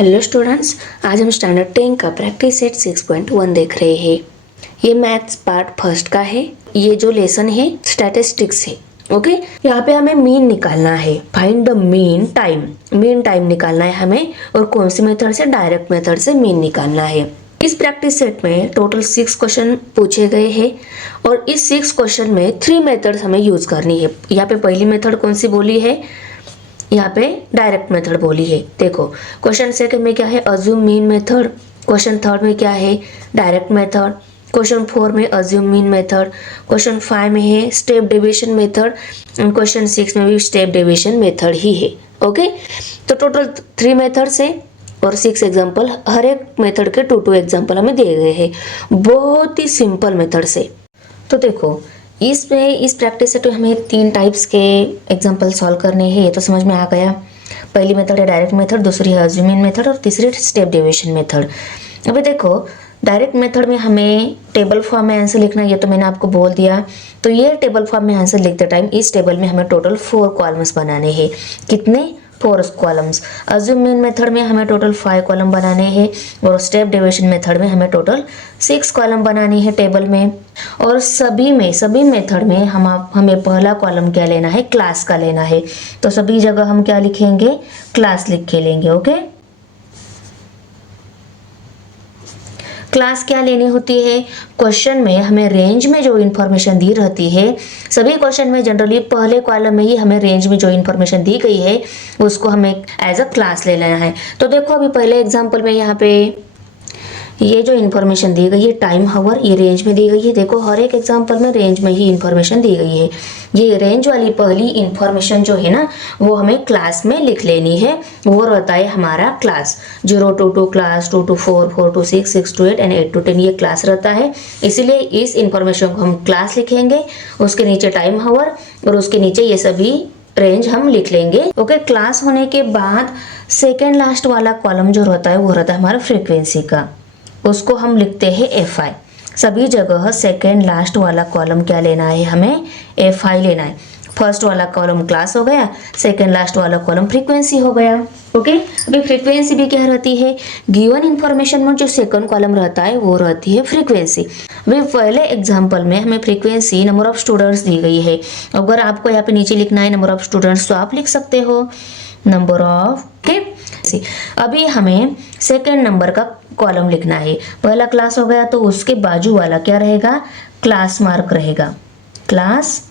Hello students, आज हम standard 10 का प्रैक्टिस सेट 6.1 देख रहे हैं। ये मैथ्स पार्ट फर्स्ट का है। ये जो लेसन है स्टैटिस्टिक्स है। ओके, यहाँ पे हमें मीन निकालना है। Find the mean time. Mean time निकालना है हमें, और कौन सी मेथड से? डायरेक्ट मेथड से मीन निकालना है। इस प्रैक्टिस सेट में टोटल 6 क्वेश्चन पूछे गए हैं, और इस 6 क्वेश्चन में 3 मेथड्स हमें यूज करनी है। यहाँ पे पहली मेथड कौन सी बोली है? यहाँ पे डायरेक्ट मेथड बोली है। देखो, क्वेश्चन सेकंड में क्या है? Assume mean method. Question third में क्या है? Direct method. क्वेश्चन 4 में अज्यूम मीन मेथड। क्वेश्चन 5 में है स्टेप डेविएशन मेथड, और क्वेश्चन 6 में भी स्टेप डेविएशन मेथड ही है। ओके, तो टोटल 3 मेथड्स है और 6 एग्जाम्पल। हर एक मेथड के 2 एग्जाम्पल हमें दिए गए हैं। बहुत ही सिंपल मेथड से। तो देखो, इसमें इस प्रैक्टिस से तो हमें 3 टाइप्स के एग्जाम्पल सॉल्व करने हैं। ये तो समझ में आ गया। पहली मेथड है डायरेक्ट मेथड, दूसरी है अज्यूमिंग मेथड, और तीसरी स्टेप डेविएशन मेथड। अभी देखो, डायरेक्ट मेथड में हमें टेबल फॉर्म में आंसर लिखना, ये तो मैंने आपको बोल दिया। तो ये टेबल फॉर्म में आंसर लिखते टाइम इस टेबल में हमें टोटल 4 कॉलम्स बनाने हैं। कितने? 4 कॉलम्स। अज्यूमिंग मेथड में हमें टोटल 5 कॉलम बनाने हैं, और स्टेप डेविएशन मेथड में हमें टोटल 6 कॉलम बनानी है टेबल में। और सभी मेथड में हमें पहला कॉलम क्या लेना है? क्लास का लेना है। तो सभी जगह हम क्या लिखेंगे? क्लास लिख के लेंगे। ओके, क्लास क्या लेनी होती है? क्वेश्चन में हमें रेंज में जो इन्फॉर्मेशन दी रहती है, सभी क्वेश्चन में जनरली पहले कॉलम में ही हमें रेंज में जो इन्फॉर्मेशन दी गई है उसको हमें एज अ क्लास ले लेना है। तो देखो, अभी पहले एग्जांपल में यहाँ पे ये जो इन्फॉर्मेशन दी गई है टाइम हावर, ये रेंज में दी गई है। देखो, हर एक एग्जांपल में रेंज में ही इन्फॉर्मेशन दी गई है। ये रेंज वाली पहली इन्फॉर्मेशन जो है ना, वो हमें क्लास में लिख लेनी है। वो रहता है हमारा class. 0 to 2 class, 2 to 4, 4 to 6, 6 to 8 and 8 to 10 ये क्लास रहता है। इसीलिए इस इन्फॉर्मेशन को हम क्लास लिखेंगे, उसके नीचे टाइम हावर, और उसके नीचे ये सभी रेंज हम लिख लेंगे। ओके, क्लास होने के बाद सेकेंड लास्ट वाला कॉलम जो रहता है वो रहता है हमारा फ्रीक्वेंसी का। उसको हम लिखते हैं FI। सभी जगह सेकेंड लास्ट वाला कॉलम क्या लेना है? हमें FI लेना है। फर्स्ट वाला कॉलम क्लास हो गया, सेकेंड लास्ट वाला कॉलम फ्रीक्वेंसी हो गया। ओके, अभी फ्रीक्वेंसी भी क्या रहती है? गिवन इन्फॉर्मेशन में जो सेकंड कॉलम रहता है वो रहती है फ्रीक्वेंसी। अभी पहले एग्जाम्पल में हमें फ्रीक्वेंसी नंबर ऑफ स्टूडेंट्स दी गई है। अगर आपको यहाँ पे नीचे लिखना है नंबर ऑफ स्टूडेंट्स, तो आप लिख सकते हो नंबर ऑफ। अभी हमें सेकेंड नंबर का कॉलम लिखना है। पहला क्लास हो गया, तो उसके बाजू वाला क्या रहेगा? क्लास मार्क रहेगा, क्लास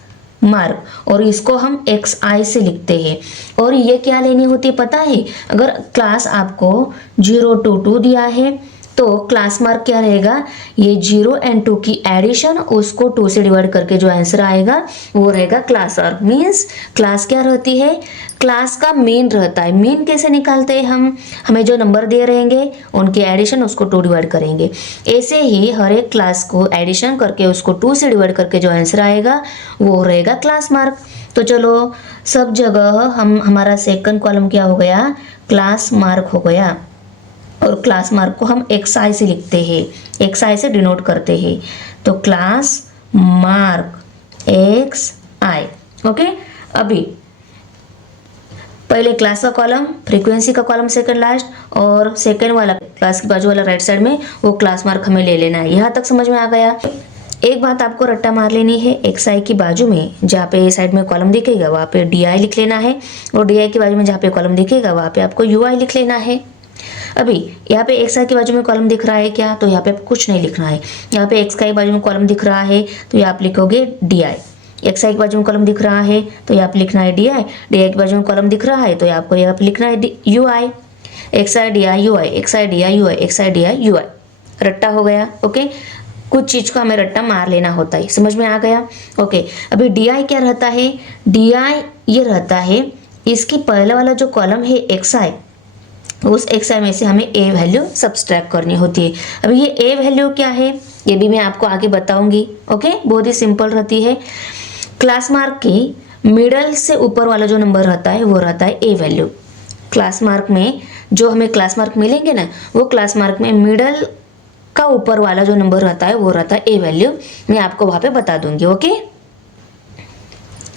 मार्क, और इसको हम XI से लिखते हैं। और ये क्या लेनी होती है पता है? अगर क्लास आपको 0 to 2 दिया है तो क्लास मार्क क्या रहेगा? ये 0 and 2 की एडिशन, उसको 2 से डिवाइड करके जो आंसर आएगा वो रहेगा क्लास मार्क। मीन्स क्लास क्या रहती है? क्लास का मीन रहता है। मीन कैसे निकालते हैं हम? हमें जो नंबर दे रहेंगे उनकी एडिशन, उसको 2 डिवाइड करेंगे। ऐसे ही हर एक क्लास को एडिशन करके उसको 2 से डिवाइड करके जो आंसर आएगा वो रहेगा क्लास मार्क। तो चलो, सब जगह हमारा सेकंड कॉलम क्या हो गया? क्लास मार्क हो गया, और क्लास मार्क को हम XI से लिखते हैं, XI से डिनोट करते हैं। तो क्लास मार्क XI। ओके, अभी पहले क्लास का कॉलम, फ्रीक्वेंसी का कॉलम सेकंड लास्ट, और सेकंड वाला क्लास के बाजू वाला राइट साइड में वो क्लास मार्क हमें ले लेना है। यहाँ तक समझ में आ गया? एक बात आपको रट्टा मार लेनी है, XI की बाजू में जहाँ पे साइड में कॉलम दिखेगा वहाँ पे DI लिख लेना है, और DI की बाजू में जहाँ पे कॉलम दिखेगा वहाँ पे आपको UI लिख लेना है। अभी यहाँ पे XI की बाजू में कॉलम दिख रहा है क्या? तो यहाँ पे कुछ नहीं लिखना है। यहाँ पे XI की बाजू में कॉलम दिख रहा है तो यहाँ आप लिखोगे DI। XI की बाजू में कॉलम दिख रहा है तो यहाँ पे लिखना है DI। DI की बाजू में कॉलम दिख रहा है तो आपको यहाँ पे लिखना है UI। XI DI UI, XI DI UI, XI DI UI। रट्टा हो गया। ओके, कुछ चीज को हमें रट्टा मार लेना होता है। समझ में आ गया? ओके, अभी DI क्या रहता है? DI ये रहता है, इसकी पहले वाला जो कॉलम है XI, उस XI में से हमें A वैल्यू सब्सट्रैक्ट करनी होती है। अभी ये A वैल्यू क्या है ये भी मैं आपको आगे बताऊंगी। ओके, बहुत ही सिंपल रहती है। क्लास मार्क की मिडल से ऊपर वाला जो नंबर रहता है वो रहता है A वैल्यू। क्लास मार्क में जो हमें क्लास मार्क मिलेंगे ना, वो क्लास मार्क में मिडल का ऊपर वाला जो नंबर रहता है वो रहता है A वैल्यू। मैं आपको वहां पे बता दूंगी। ओके,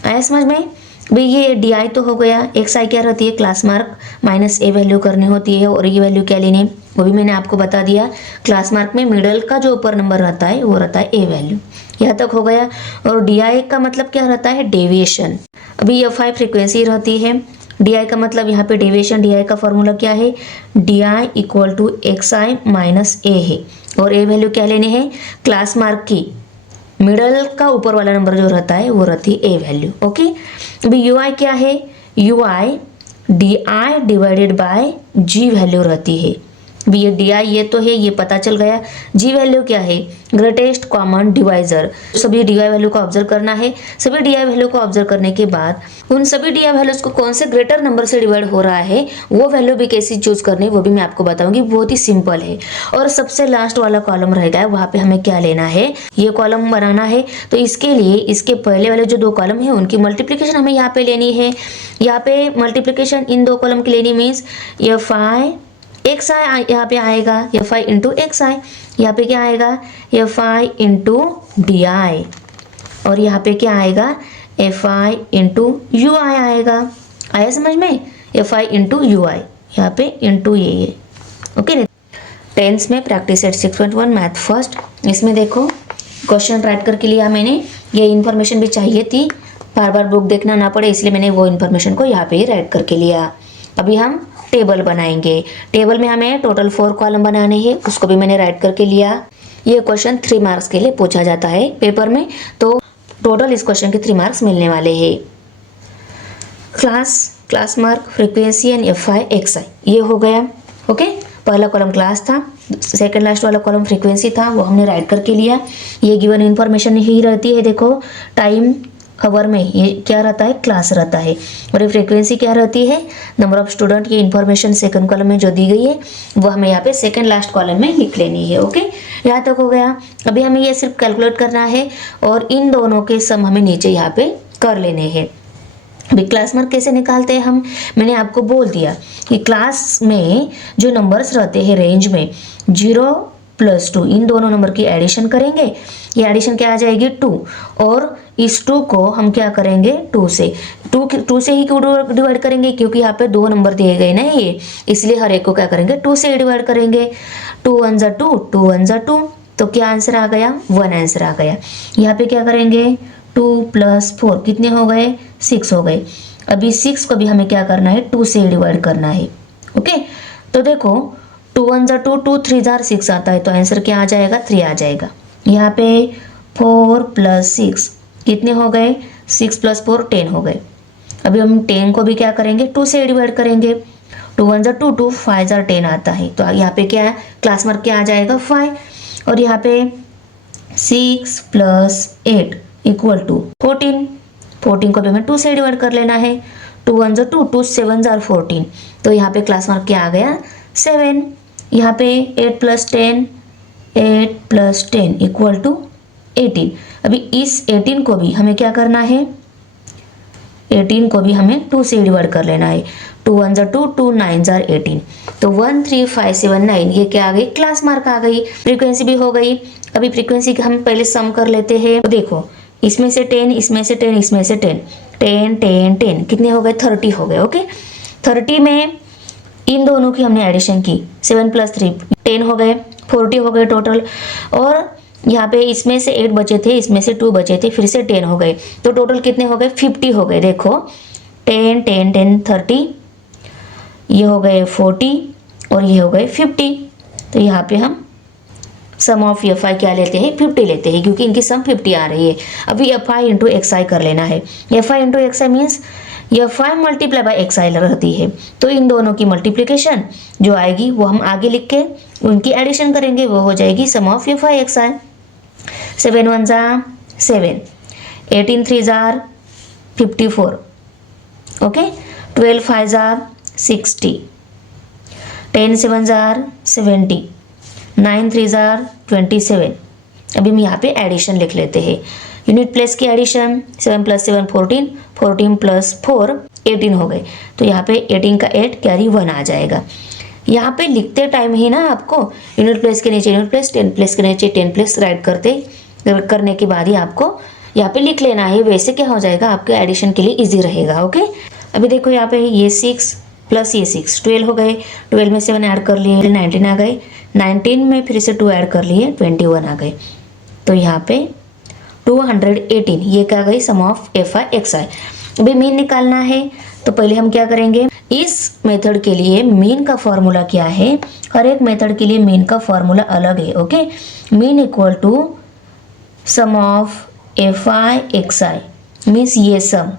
आया समझ में? भाई ये डी आई तो हो गया, एक्स आई क्या रहती है, क्लास मार्क माइनस ए वैल्यू करनी होती है, और ये वैल्यू क्या लेनी है वो भी मैंने आपको बता दिया। क्लास मार्क में मिडल का जो ऊपर नंबर रहता है वो रहता है ए वैल्यू। यहाँ तक हो गया। और डी आई का मतलब क्या रहता है, डेविएशन। अभी एफ आई फ्रिक्वेंसी रहती है, डी आई का मतलब यहाँ पे डेविएशन, डी आई का फॉर्मूला क्या है, D I equal to X I minus A है, और ए वैल्यू क्या लेने हैं, क्लास मार्क की मिडल का ऊपर वाला नंबर जो रहता है वो रहती है ए वैल्यू। ओके, अभी यू आई क्या है, U I D I divided by G value रहती है। भी ये डी आई ये तो है, ये पता चल गया। जी वैल्यू क्या है, ग्रेटेस्ट कॉमन डिवाइजर। सभी डी आई वैल्यू को ऑब्जर्व करना है। सभी डी आई वैल्यू को ऑब्जर्व करने के बाद उन सभी डी आई वैल्यूज को कौन से ग्रेटर नंबर से डिवाइड हो रहा है वो वैल्यू भी कैसे चूज करनी है वो भी मैं आपको बताऊंगी। बहुत ही सिंपल है। और सबसे लास्ट वाला कॉलम रहेगा, वहां पे हमें क्या लेना है, ये कॉलम बनाना है। तो इसके लिए इसके पहले वाले जो दो कॉलम है उनकी मल्टीप्लीकेशन हमें यहाँ पे लेनी है। यहाँ पे मल्टीप्लीकेशन इन दो कॉलम की लेनी मीन्स एफ आई एक्स आई यहाँ पे आएगा, एफ आई इंटू एक्स आई, यहाँ पे क्या आएगा, एफ आई इंटू डी आई, और यहाँ पे क्या आएगा, एफ आई इंटू यू आई आएगा। आया समझ में, F I into you I, यहाँ पे इंटू ये ओके। टेंस में प्रैक्टिस सेट 6.1 मैथ फर्स्ट, इसमें देखो क्वेश्चन राइट करके लिया मैंने। ये इन्फॉर्मेशन भी चाहिए थी, बार बार बुक देखना ना पड़े, इसलिए मैंने वो इन्फॉर्मेशन को यहाँ पे ही राइट करके लिया। अभी हम टेबल बनाएंगे। टेबल में हमें टोटल 4 कॉलम बनाने हैं, उसको भी मैंने राइट करके लिया। ये क्वेश्चन 3 मार्क्स के लिए पूछा जाता है पेपर में, तो टोटल इस क्वेश्चन के 3 मार्क्स मिलने वाले हैं। Class mark, frequency and F I X I, ये हो गया। ओके, पहला कॉलम क्लास था, सेकंड लास्ट वाला कॉलम फ्रीक्वेंसी था, वो हमने राइट करके लिया। ये गिवन इन्फॉर्मेशन ही रहती है। देखो टाइम खबर में ये क्या रहता है, क्लास रहता है, और ये फ्रीक्वेंसी क्या रहती है, नंबर ऑफ स्टूडेंट। ये इन्फॉर्मेशन सेकंड कॉलम में जो दी गई है वो हमें यहाँ पे सेकंड लास्ट कॉलम में लिख लेनी है। ओके, यहाँ तक हो गया। अभी हमें ये सिर्फ कैलकुलेट करना है और इन दोनों के सम हमें नीचे यहाँ पे कर लेने हैं। अभी क्लास मार्क कैसे निकालते हैं हम, मैंने आपको बोल दिया कि क्लास में जो नंबर्स रहते हैं रेंज में 0 प्लस 2, इन दोनों नंबर की एडिशन करेंगे। ये एडिशन क्या आ जाएगी 2, और इस 2 को हम क्या करेंगे 2 से ही क्यों डिवाइड करेंगे, क्योंकि यहाँ पे 2 नंबर दिए गए ना ये, इसलिए हर एक को क्या करेंगे 2 से डिवाइड करेंगे। 2 1 जा 2, 2 1 जा 2, तो क्या आंसर आ गया, 1 आंसर आ गया। यहाँ पे क्या करेंगे 2 + 4 कितने हो गए, 6 हो गए। अभी 6 को भी हमें क्या करना है 2 से डिवाइड करना है। ओके, तो देखो 2 1 जा 2, 2 3 जा 6 आता है, तो आंसर क्या आ जाएगा 3 आ जाएगा। यहाँ पे 4 + 6 कितने हो गए, 6 + 4 10 हो गए। अभी हम 10 को भी क्या करेंगे 2 से डिवाइड करेंगे। 2 1 जा 2, 2 5 जा 10 आता है, तो यहाँ पे क्या है क्लास मार्क क्या आ जाएगा 5, और यहाँ पे 6 + 8 = 14। 14 को भी हमें 2 से डिवाइड कर लेना है। 2 1 जा 2, 2 7 जा 14, तो यहाँ पे क्लास मार्क क्या आ गया 7। यहाँ पे 8 + 10 = 18। अभी इस 18 को भी हमें क्या करना है, 18 को भी हमें 2 से डिवाइड कर लेना है। 2 1 जा 2, 2 9 जा 18, तो 1 3 5 7 9 ये क्या आ गई, क्लास मार्क आ गई। फ्रीक्वेंसी भी हो गई। अभी फ्रीक्वेंसी का हम पहले सम कर लेते हैं। तो देखो इसमें से 10, इसमें से 10, इसमें से 10, 10 10 10 कितने हो गए 30 हो गए। ओके, 30 में इन दोनों की हमने एडिशन की, 7 + 3 10 हो गए, 40 हो गए टोटल। और यहाँ पे इसमें से 8 बचे थे, इसमें से 2 बचे थे, फिर से 10 हो गए, तो टोटल कितने हो गए 50 हो गए। देखो 10 10 10 30, ये हो गए 40 और ये हो गए 50। तो यहाँ पे हम सम ऑफ एफ आई क्या लेते हैं 50 लेते हैं, क्योंकि इनकी सम 50 आ रही है। अभी F I into X I कर लेना है। F I into X I means F I multiply by X I रहती है, तो इन दोनों की मल्टीप्लिकेशन जो आएगी वो हम आगे लिख के उनकी एडिशन करेंगे, वो हो जाएगी सम ऑफ एफ आई एक्स आई। 7 1 जा 7, 18 3 जा 54, ओके, 12 5 जा 60, 10 7 जा 70, 9 3 जा 27। अभी हम यहाँ पे एडिशन लिख लेते हैं। यूनिट प्लेस की एडिशन 7 + 7 14, 14 + 4 18 हो गए, तो यहाँ पे 18 का 8 कैरी 1 आ जाएगा। यहाँ पे लिखते टाइम ही ना आपको यूनिट प्लेस के नीचे यूनिट प्लेस, 10 प्लेस के नीचे 10 प्लेस राइट करने के बाद ही आपको यहाँ पे लिख लेना है, वैसे क्या हो जाएगा आपके एडिशन के लिए इजी रहेगा। ओके, अभी देखो यहाँ पे ये 6 प्लस ये 6 12 हो गए, 12 में 7 ऐड कर लिए 19 आ गए, 19 में फिर से 2 ऐड कर लिए 21 आ गए। तो यहाँ पे 218 ये क्या गई सम ऑफ एफ आई एक्स आई। अभी मीन निकालना है तो पहले हम क्या करेंगे, इस मेथड के लिए मीन का फॉर्मूला क्या है, हर एक मेथड के लिए मीन का फॉर्मूला अलग है। Okay, mean equal to sum of F I X I means ये sum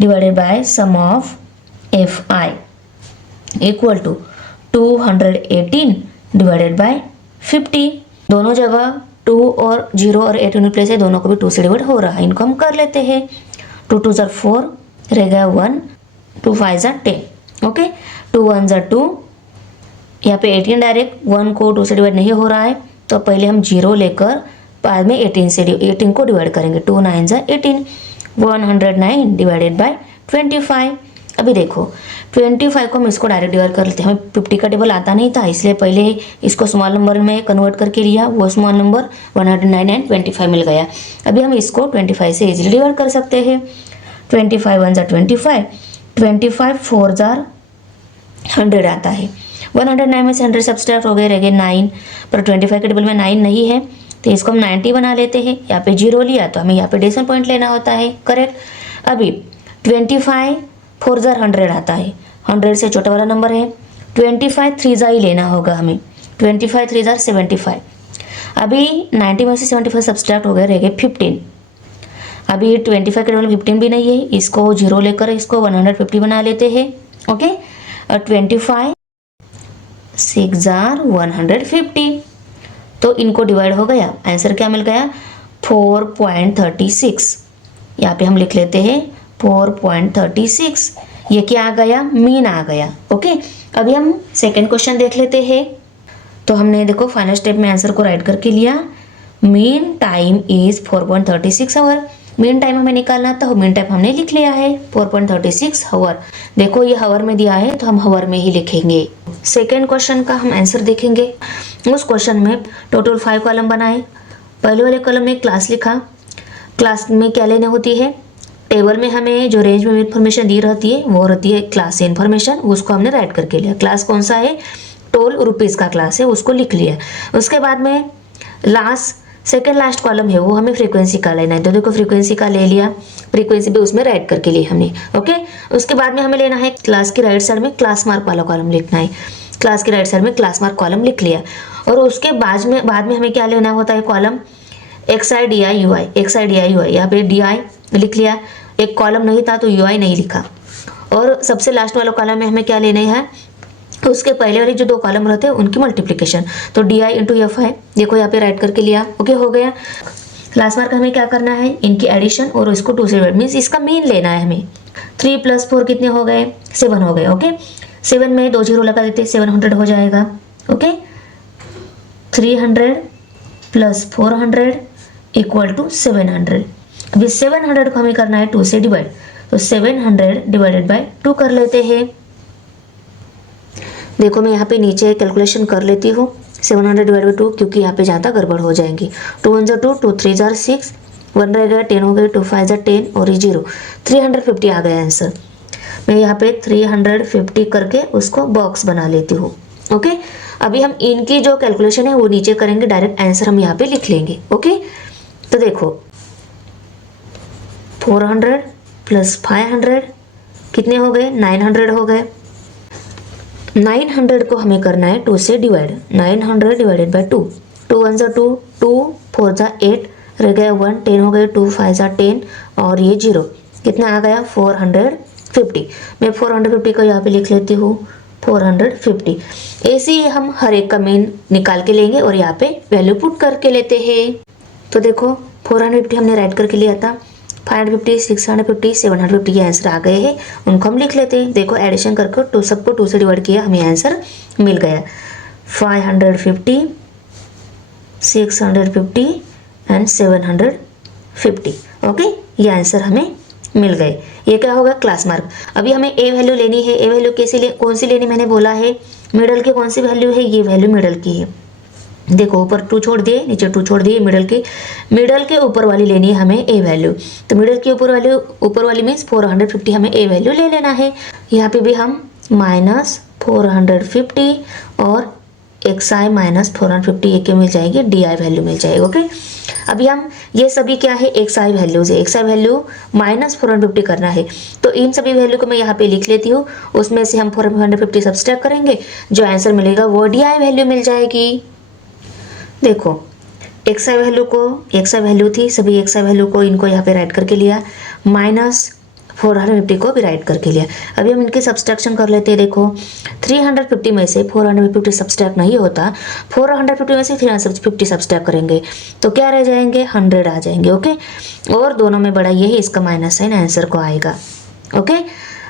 divided by sum of F I equal to 218 divided by 50। दोनों जगह 2 और 0 और 8 यूनिट प्लेस है, दोनों को भी 2 से डिवाइड हो रहा है, इनको हम कर लेते हैं। 2 2 ज़ा 4 रह गया 1, 2 5 ज़ा 10। ओके, 2 1 ज़ा 2, यहाँ पे 18 डायरेक्ट 1 को 2 से डिवाइड नहीं हो रहा है, तो पहले हम 0 लेकर बाद में 18 को डिवाइड करेंगे। 2 9 ज़ा 18, 109 डिवाइडेड बाय 25। अभी देखो 25 को हम इसको डायरेक्ट डिवाइड कर लेते हैं, हमें 50 का टेबल आता नहीं था, इसलिए पहले इसको स्मॉल नंबर में कन्वर्ट करके लिया, वो स्मॉल नंबर 109 एंड 25 मिल गया। अभी हम इसको 25 से इजीली डिवाइड कर सकते हैं। 25 1 ज़ा 25, 25 4 ज़ा 100 आता है। 109 में से 100 सब्सट्रैक्ट हो गए, रह गए 9, पर 25 के टेबल में 9 नहीं है, तो इसको हम 90 बना लेते हैं। यहाँ पे 0 लिया तो हमें यहाँ पे डेसिमल पॉइंट लेना होता है, करेक्ट। अभी 25 4 ज़ा 100 आता है, 100 से छोटा वाला नंबर है। 25 3 ज़ा ही लेना होगा हमें, 25 3 ज़ा 75। अभी 90 में से 75 सब्सट्रैक्ट हो गए, रह गए 15। अभी 25 के टेबल में 15 भी नहीं है, इसको 0 लेकर इसको 150 बना लेते हैं। ओके, और 25 6 ज़ा 150, तो इनको डिवाइड हो गया, आंसर क्या मिल गया 4.36। यहाँ पे हम लिख लेते हैं 4.36, ये क्या आ गया, मीन आ गया। ओके, अभी हम सेकेंड क्वेश्चन देख लेते हैं। तो हमने देखो फाइनल स्टेप में आंसर को राइट करके लिया, mean time is 4.36 hour. Mean time हमें निकालना था, मीन टाइम हमने लिख लिया है 4.36 आवर। देखो ये हावर में दिया है तो हम हावर में ही लिखेंगे। सेकेंड क्वेश्चन का हम आंसर देखेंगे। उस क्वेश्चन में टोटल 5 कॉलम बनाए, पहले वाले कॉलम में क्लास लिखा, क्लास में क्या लेने होती है, टेबल में हमें जो रेंज में इन्फॉर्मेशन दी रहती है वो रहती है क्लास से इन्फॉर्मेशन, उसको हमने राइट करके लिया। क्लास कौन सा है, टोल रुपीज़ का क्लास है, उसको लिख लिया। उसके बाद में सेकेंड लास्ट कॉलम है वो हमें फ्रीक्वेंसी का लेना है, तो देखो फ्रीक्वेंसी का ले लिया, फ्रीक्वेंसी भी उसमें राइट करके लिए हमने। ओके, उसके बाद में हमें लेना है क्लास की राइट साइड में क्लास मार्क वाला कॉलम लिखना है, क्लास की राइट साइड में क्लास मार्क कॉलम लिख लिया। और उसके बाद में हमें क्या लेना होता है, column X I D I you I, X I D I you I, यहाँ पे डी आई लिख लिया, एक कॉलम नहीं था तो यू आई नहीं लिखा। और सबसे लास्ट वाला कॉलम में हमें क्या लेना है, उसके पहले वाले जो 2 कॉलम रहते हैं उनकी मल्टीप्लिकेशन, तो डी आई इंटू एफ आई, देखो यहाँ पे राइट करके लिया। ओके, हो गया। क्लास मार्क हमें क्या करना है, इनकी एडिशन और इसको 2 से डिवाइड, मीन्स इसका मीन लेना है हमें। 3 + 4 कितने हो गए, 7 हो गए। ओके, 7 में 2 0 लगा देते, 700 हो जाएगा। ओके, 300 + 400 = 700। अभी 700 को हमें करना है 2 से डिवाइड, तो 700 डिवाइडेड बाय 2 कर लेते हैं। देखो मैं यहाँ पे नीचे कैलकुलेशन कर लेती हूँ, 700 डिवाइड बाई 2, क्योंकि यहाँ पे ज़्यादा गड़बड़ हो जाएंगी। 2 1 ज़ा 2, 2 3 ज़ा 6, 1 रह गया, 10 हो गए, 2 5 ज़ा 10 और ये 0, 350 आ गया आंसर। मैं यहाँ पे 350 करके उसको बॉक्स बना लेती हूँ। ओके, अभी हम इनकी जो कैलकुलेशन है वो नीचे करेंगे, डायरेक्ट आंसर हम यहाँ पे लिख लेंगे। ओके, तो देखो 400 + 500 कितने हो गए, 900 हो गए। 900 को हमें करना है 2 से डिवाइड, 900 डिवाइडेड बाय 2, 2 1 ज़ा 2, 2 4 ज़ा 8, रह गया 1, 10 हो गए, 2 5 ज़ा 10 और ये 0, कितना आ गया 450। मैं 450 को यहाँ पे लिख लेती हूँ 450। ऐसे ही हम हर एक का मीन निकाल के लेंगे और यहाँ पे वैल्यू पुट करके लेते हैं। तो देखो 450 हमने राइट करके लिया था, 550 650 750 ये आंसर आ गए हैं, उनको हम लिख लेते हैं। देखो एडिशन करके टू सबको 2 से डिवाइड किया, हमें आंसर मिल गया 550 650 एंड 750। ओके, ये आंसर हमें मिल गए। ये क्या होगा, क्लास मार्क। अभी हमें ए वैल्यू लेनी है, ए वैल्यू कैसे कौन सी लेनी मैंने बोला है, मिडल की कौन सी वैल्यू है, ये वैल्यू मिडल की है। देखो ऊपर 2 छोड़ दिए, नीचे 2 छोड़ दिए, मिडल के ऊपर वाली लेनी है हमें ए वैल्यू। तो मिडल के ऊपर वाली मीन्स 450 हमें ए वैल्यू ले लेना है। यहाँ पे भी हम -450 और xi -450 एक मिल जाएगी, di वैल्यू मिल जाएगी। ओके, अभी हम ये सभी क्या है xi वैल्यूज है, xi वैल्यू -450 करना है। तो इन सभी वैल्यू को मैं यहाँ पे लिख लेती हूँ, उसमें से हम 450 सब्सट्रैक्ट करेंगे, जो आंसर मिलेगा वो di वैल्यू मिल जाएगी। देखो xi वैल्यू थी, सभी xi वैल्यू को इनको यहाँ पे राइट करके लिया, -450 को भी राइट करके लिया। अभी हम इनके सब्सट्रैक्शन कर लेते हैं। देखो 350 में से 450 सब्सट्रैक्ट नहीं होता, 450 में से 350 सब्सट्रैक्ट करेंगे तो क्या रह जाएंगे, 100 आ जाएंगे। ओके, और दोनों में बड़ा ये है, इसका माइनस साइन आंसर को आएगा। ओके,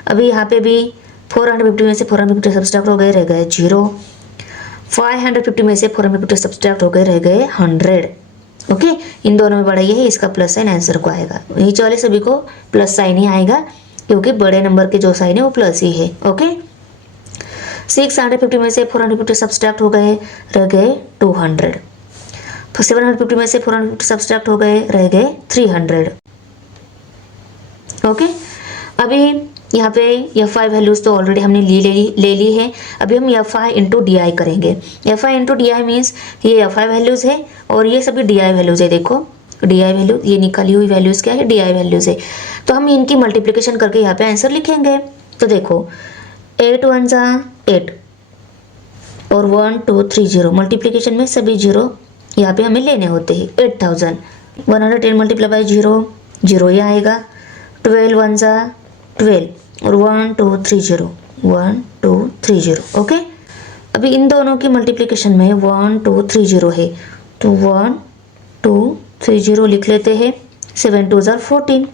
अभी यहाँ पे भी 450 में से 450 सब्सट्रैक्ट हो गए, रह गए 0। 550 में से 450 सब्सट्रैक्ट हो गए, रह गए 100। ओके, इन दोनों में बड़ा ये है, इसका प्लस साइन आंसर को आएगा। नीचे वाले सभी को प्लस साइन ही आएगा, क्योंकि बड़े नंबर के जो साइन है वो प्लस ही है। ओके, 650 में से 450 सब्सट्रैक्ट हो गए, रह गए 200। 750 में से 450 सब्सट्रैक्ट हो गए, रह गए 300। ओके, अभी यहाँ पे fi वैल्यूज तो ऑलरेडी हमने ले ली है। अभी हम fi इंटू डी आई करेंगे। fi इंटू डी आई मीन्स ये fi वैल्यूज है और ये सभी डी आई वैल्यूज है। देखो डी आई वैल्यू, ये निकाली हुई वैल्यूज क्या है, डी आई वैल्यूज है। तो हम इनकी मल्टीप्लिकेशन करके यहाँ पे आंसर लिखेंगे। तो देखो 8 1 जा 8 और 1 2 3 0, मल्टीप्लिकेशन में सभी 0 यहाँ पे हमें लेने होते हैं। 8000 110 मल्टीप्लाई बाई 0, 0 ही आएगा। 12 1 जा 12 और 1 2 3 0, 1 2 3 0। ओके, अभी इन दोनों की मल्टीप्लिकेशन में 1 2 3 0 है, तो 1 2 3 0 लिख लेते हैं। 7 2 जार 14।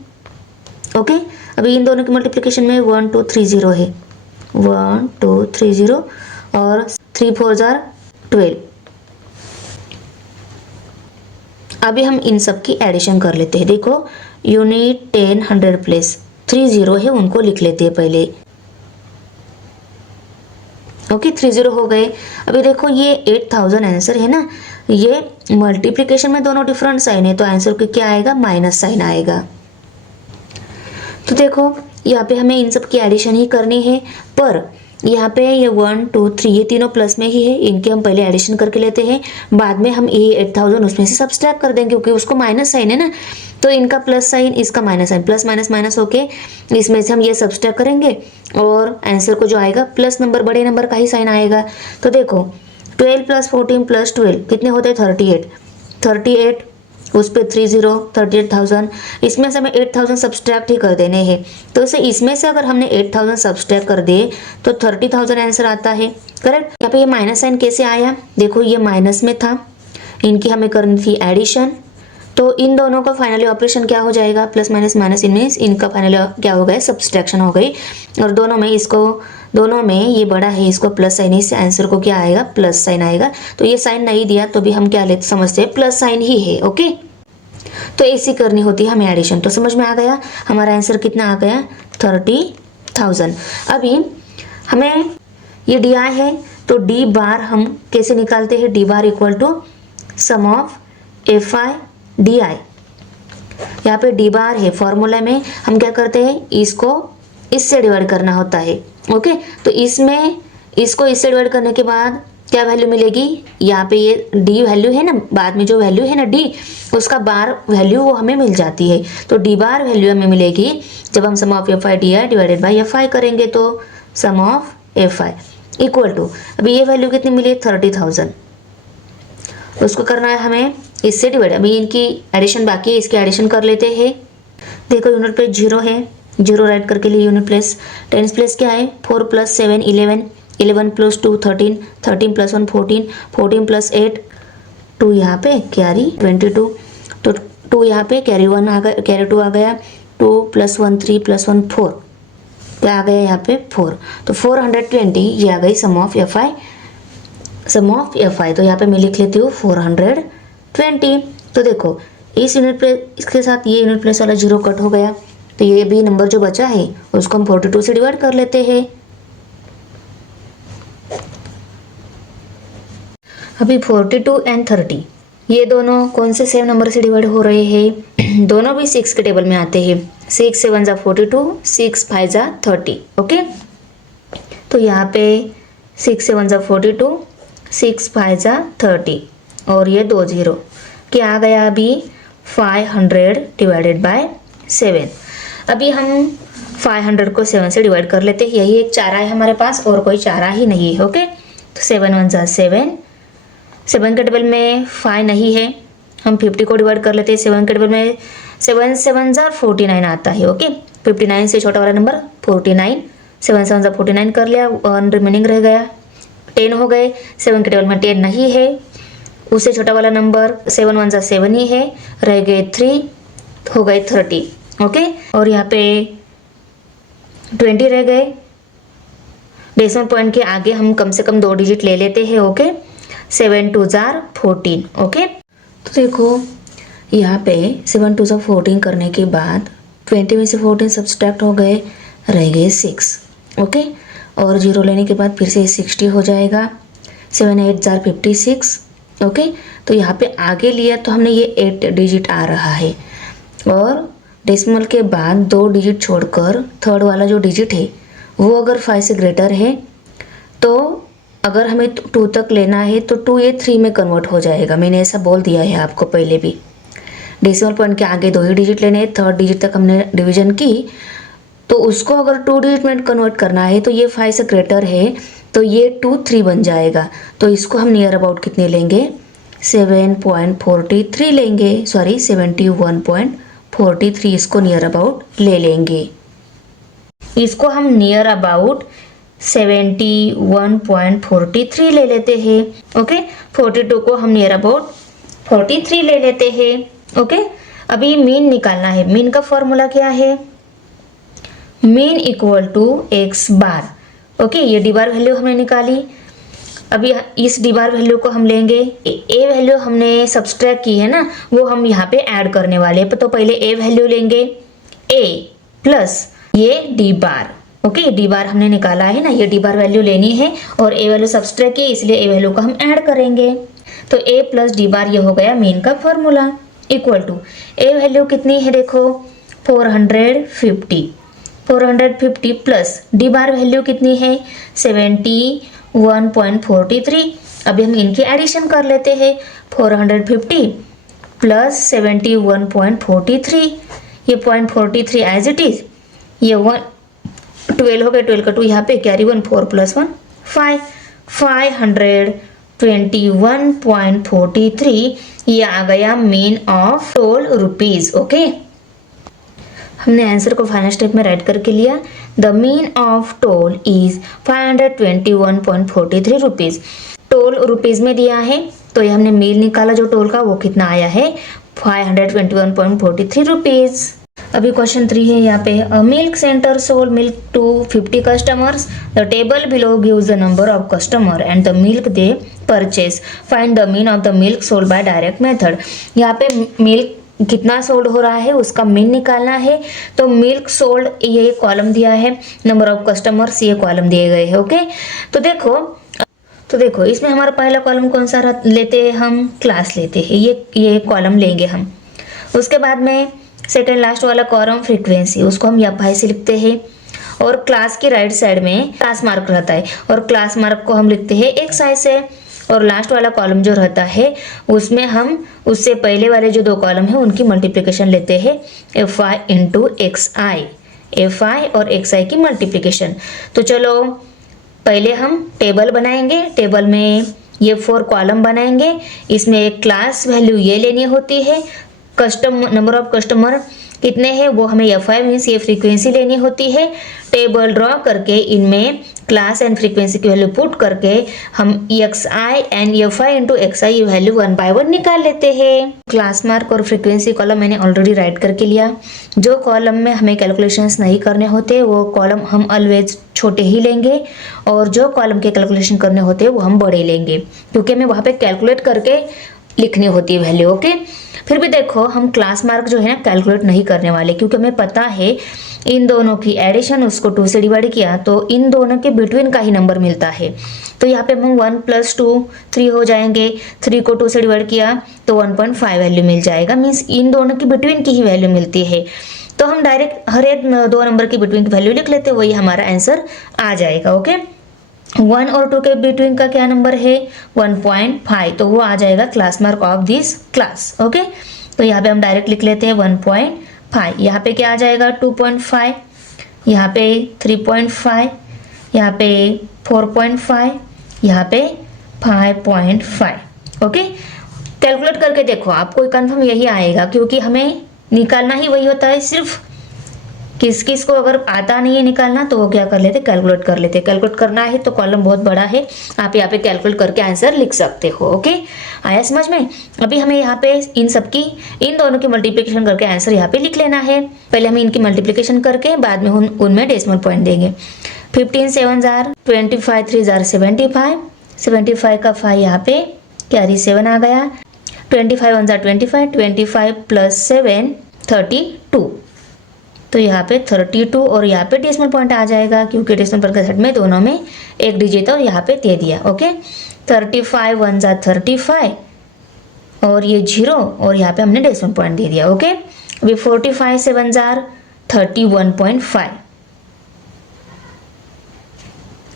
ओके, अभी इन दोनों की मल्टीप्लिकेशन में 1 2 3 0 है, 1 2 3 0 और 3 4 जार 12। अभी हम इन सब की एडिशन कर लेते हैं। देखो यूनिट 10 100 प्लस 3 0 है, उनको लिख लेते हैं पहले। ओके, 3 0 हो गए। अभी देखो ये 8000 आंसर है ना, ये मल्टीप्लिकेशन में दोनों डिफरेंट साइन है, तो आंसर को क्या आएगा, माइनस साइन आएगा। तो देखो यहाँ पे हमें इन सब की एडिशन ही करनी है, पर यहाँ पे ये 1 2 3 ये तीनों प्लस में ही है, इनके हम पहले एडिशन करके लेते हैं, बाद में हम ये 8000 उसमें से सब्सट्रैक्ट कर देंगे, क्योंकि उसको माइनस साइन है ना, तो इनका प्लस साइन, इसका minus sign, plus minus minus होके इसमें से हम ये सब्सट्रैक्ट करेंगे और आंसर को जो आएगा प्लस नंबर, बड़े नंबर का ही साइन आएगा। तो देखो 12 + 14 + 12 कितने होते हैं, 38 उस पर 3 0 38,000। इसमें से हमें 8000 सब्सट्रैक्ट ही कर देने हैं, तो इसे इसमें से अगर हमने 8000 सब्सट्रैक्ट कर दिए तो 30,000 आंसर आता है। करेक्ट। यहाँ पे ये माइनस साइन कैसे आया, देखो ये माइनस में था, इनकी हमें करनी थी एडिशन, तो इन दोनों का फाइनली ऑपरेशन क्या हो जाएगा, प्लस माइनस माइनस, इनमें इनका फाइनली क्या हो गया, सब्सट्रैक्शन हो गई। और दोनों में ये बड़ा है, इसको प्लस साइन, इससे आंसर को क्या आएगा, प्लस साइन आएगा। तो ये साइन नहीं दिया तो भी हम क्या लेते समझते हैं, प्लस साइन ही है। ओके, तो ऐसी करनी होती है हमें एडिशन। तो समझ में आ गया, हमारा आंसर कितना आ गया, 30,000। अभी हमें ये डी आई है, तो डी बार हम कैसे निकालते हैं, D bar equal to sum of F I D I. यहाँ पे डी बार है, फॉर्मूला में हम क्या करते हैं, इसको इससे डिवाइड करना होता है। ओके, तो इसको इससे डिवाइड करने के बाद क्या वैल्यू मिलेगी, यहाँ पे ये डी वैल्यू है ना, बाद में जो वैल्यू है ना डी, उसका बार वैल्यू वो हमें मिल जाती है। तो डी बार वैल्यू हमें मिलेगी जब हम sum of F I D I divided by F I करेंगे, तो sum of F I equal to, अभी ये वैल्यू कितनी मिली, 30,000। उसको करना है हमें इससे डिवाइड। अभी इनकी एडिशन बाकी है, इसकी एडिशन कर लेते हैं। देखो यूनिट प्लेस 0 है, 0 राइट करके लिए यूनिट प्लेस। टेंस प्लेस क्या है, 4 + 7 11, 11 + 2 13, 13 + 1 14, 14 + 8 2, यहाँ पे कैरी 22, तो 2 यहाँ पे कैरी 1 आ गया, कैरी 2 आ गया, 2 + 1 3 + 1 4, क्या आ गया यहाँ पे 4, तो 420 ये आ गई सम ऑफ एफ आई। तो यहाँ पे मैं लिख लेती हूँ 420। तो देखो इस यूनिट प्लेस, इसके साथ ये यूनिट प्लेस वाला 0 कट हो गया, तो ये भी नंबर जो बचा है उसको हम 42 से डिवाइड कर लेते हैं। अभी 42 एंड 30 ये दोनों कौन से सेम नंबर से डिवाइड हो रहे हैं? दोनों भी 6 के टेबल में आते हैं। 6 7 जा 42, 6 5 जा 30। ओके, तो यहाँ पे 6 7 जा 42, 6 5 जा 30 और ये 2 0 क्या आ गया अभी 500 डिवाइडेड बाय 7। अभी हम 500 को 7 से डिवाइड कर लेते हैं। यही एक चारा है हमारे पास और कोई चारा ही नहीं है। ओके, तो 7 1 जा 7, 7 के टेबल में 5 नहीं है, हम 50 को डिवाइड कर लेते हैं। 7 के टेबल में 7 7 जा 49 आता है। ओके, 59 से छोटा वाला नंबर 49, 7 7 जा 49 कर लिया, 1 रिमेनिंग रह गया, 10 हो गए। 7 के टेबल में 10 नहीं है, उससे छोटा वाला नंबर 7 1 जा 7 ही है, रह गए 3, हो गए 30। ओके, और यहाँ पे 20 रह गए। डेसिमल पॉइंट के आगे हम कम से कम 2 डिजिट ले लेते हैं। Okay, 7 2 jar 14। ओके, तो देखो यहाँ पे 7 2 जार 14 करने के बाद 20 में से 14 सब्सट्रैक्ट हो गए, रह गए 6। ओके, और 0 लेने के बाद फिर से 60 हो जाएगा। 7 8 जार 56। ओके, तो यहाँ पे आगे लिया तो हमने ये 8 डिजिट आ रहा है, और डेसिमल के बाद 2 डिजिट छोड़कर थर्ड वाला जो डिजिट है वो अगर 5 से ग्रेटर है तो अगर हमें 2 तक लेना है तो 2 ये 3 में कन्वर्ट हो जाएगा। मैंने ऐसा बोल दिया है आपको पहले भी। डेसिमल पॉइंट के आगे 2 ही डिजिट लेने हैं, थर्ड डिजिट तक हमने डिवीजन की तो उसको अगर 2 डिजिट में कन्वर्ट करना है तो ये 5 से ग्रेटर है तो ये 2 3 बन जाएगा। तो इसको हम नियर अबाउट कितने लेंगे? 7.43 लेंगे, सॉरी 71.43 इसको नियर अबाउट ले लेंगे। इसको हम नियर अबाउट 71.43 ले लेते हैं। ओके, 42 को हम नियर अबाउट 43 ले लेते हैं। ओके, अभी मीन निकालना है। मीन का फॉर्मूला क्या है? Mean equal to X bar. Okay, ये डी बार वैल्यू हमने निकाली। अभी इस डी बार वैल्यू को हम लेंगे, ए वैल्यू हमने सब्सट्रैक्ट की है ना, वो हम यहाँ पे ऐड करने वाले हैं। तो पहले ए वैल्यू लेंगे, ए प्लस ये डी बार। ओके, डी बार हमने निकाला है ना, ये डी बार वैल्यू लेनी है और ए वैल्यू सब्सट्रैक्ट की, इसलिए ए वैल्यू को हम ऐड करेंगे। तो ए प्लस डी बार ये हो गया मीन का formula. Equal to A value कितनी है देखो 450 प्लस डी बार वैल्यू कितनी है 71.43। अभी हम इनकी एडिशन कर लेते हैं। 450 प्लस 71.43, ये 0.43 एज इट इज, ये 12 हो गए, 12 का 2 यहाँ पे कैरी 1, 4 + 1 5, 521.43 ये आ गया mean of toll rupees. Okay, हमने आंसर को फाइनल स्टेप में राइट करके लिया। The mean of toll is 521.43 rupees. Toll rupees में दिया है तो ये हमने मीन निकाला जो टोल का, वो कितना आया है 521.43 रुपीज। अभी क्वेश्चन 3 है यहाँ पे। A milk centre sold milk to 50 customers. The table below gives the number of customer and the milk they purchase. Find the mean of the milk sold by direct method. यहाँ पे milk कितना sold हो रहा है उसका mean निकालना है। तो मिल्क सोल्ड ये कॉलम दिया है, नंबर ऑफ कस्टमर्स ये कॉलम दिए गए हैं। ओके, तो देखो इसमें हमारा पहला कॉलम कौन सा लेते हैं हम? क्लास लेते हैं, ये कॉलम लेंगे हम। उसके बाद में सेकंड लास्ट वाला कॉलम फ्रीक्वेंसी, उसको हम FI से लिखते हैं। और क्लास की राइट साइड में क्लास मार्क रहता है और क्लास मार्क को हम लिखते हैं XI से। और लास्ट वाला कॉलम जो रहता है उसमें हम उससे पहले वाले जो 2 कॉलम है उनकी मल्टीप्लिकेशन लेते हैं FI इंटू XI, FI और XI की मल्टीप्लिकेशन। तो चलो पहले हम टेबल बनाएंगे। टेबल में ये 4 कॉलम बनाएंगे। इसमें एक क्लास वैल्यू ये लेनी होती है, नंबर ऑफ कस्टमर कितने हैं वो हमें FI मीन्स ये फ्रीक्वेंसी लेनी होती है। टेबल ड्रॉ करके इनमें क्लास एंड फ्रीक्वेंसी की वैल्यू पुट करके हम XI and FI into XI ये वैल्यू 1 बाय 1 निकाल लेते हैं। क्लास मार्क और फ्रीक्वेंसी कॉलम मैंने ऑलरेडी राइट करके लिया। जो कॉलम में हमें कैलकुलेशंस नहीं करने होते वो कॉलम हम ऑलवेज छोटे ही लेंगे और जो कॉलम के कैलकुलेशन करने होते हैं वो हम बड़े लेंगे, क्योंकि हमें वहाँ पे कैलकुलेट करके लिखनी होती है वैल्यू। ओके, फिर भी देखो हम क्लास मार्क जो है ना कैलकुलेट नहीं करने वाले, क्योंकि हमें पता है इन दोनों की एडिशन उसको 2 से डिवाइड किया तो इन दोनों के बिटवीन का ही नंबर मिलता है। तो यहाँ पे हम 1 + 2 3 हो जाएंगे, 3 को 2 से डिवाइड किया तो 1.5 वैल्यू मिल जाएगा, मीन्स इन दोनों की बिटवीन की ही वैल्यू मिलती है। तो हम डायरेक्ट हर एक 2 नंबर की बिटवीन की वैल्यू लिख लेते हैं, वही हमारा आंसर आ जाएगा। ओके, 1 और 2 के बिटवीन का क्या नंबर है 1.5, तो वो आ जाएगा class mark of this class. Okay, तो यहाँ पे हम डायरेक्ट लिख लेते हैं 1.5, यहाँ पे क्या आ जाएगा 2.5, यहाँ पे 3.5, यहाँ पे 4.5, यहाँ पे 5.5। ओके, कैलकुलेट करके देखो आपको कंफर्म यही आएगा, क्योंकि हमें निकालना ही वही होता है। सिर्फ किस किस को अगर आता नहीं है निकालना तो वो क्या कर लेते, कैलकुलेट कर लेते। कैलकुलेट करना है तो कॉलम बहुत बड़ा है, आप यहाँ पे कैलकुलेट करके आंसर लिख सकते हो। ओके, आया समझ में। अभी हमें यहाँ पे इन दोनों की मल्टीप्लिकेशन करके आंसर यहाँ पे लिख लेना है। पहले हम इनकी मल्टीप्लिकेशन करके बाद में उनमें डेसिमल पॉइंट देंगे। 15 7 जार 25, 3 जार 75, 75 का 5 यहाँ पे कैरी 7 आ गया। 25 1 जार 25, 25 + 7 32, तो यहाँ पे 32 और यहाँ पे डेसिमल पॉइंट आ जाएगा, क्योंकि डेसिमल पॉइंट के सेट में दोनों में एक डिजिट और यहाँ पे दे दिया। ओके, 35 1 जार 35 और ये 0 और यहाँ पे हमने डेसिमल पॉइंट दे दिया। ओके, अभी 45 7 जार 31.5।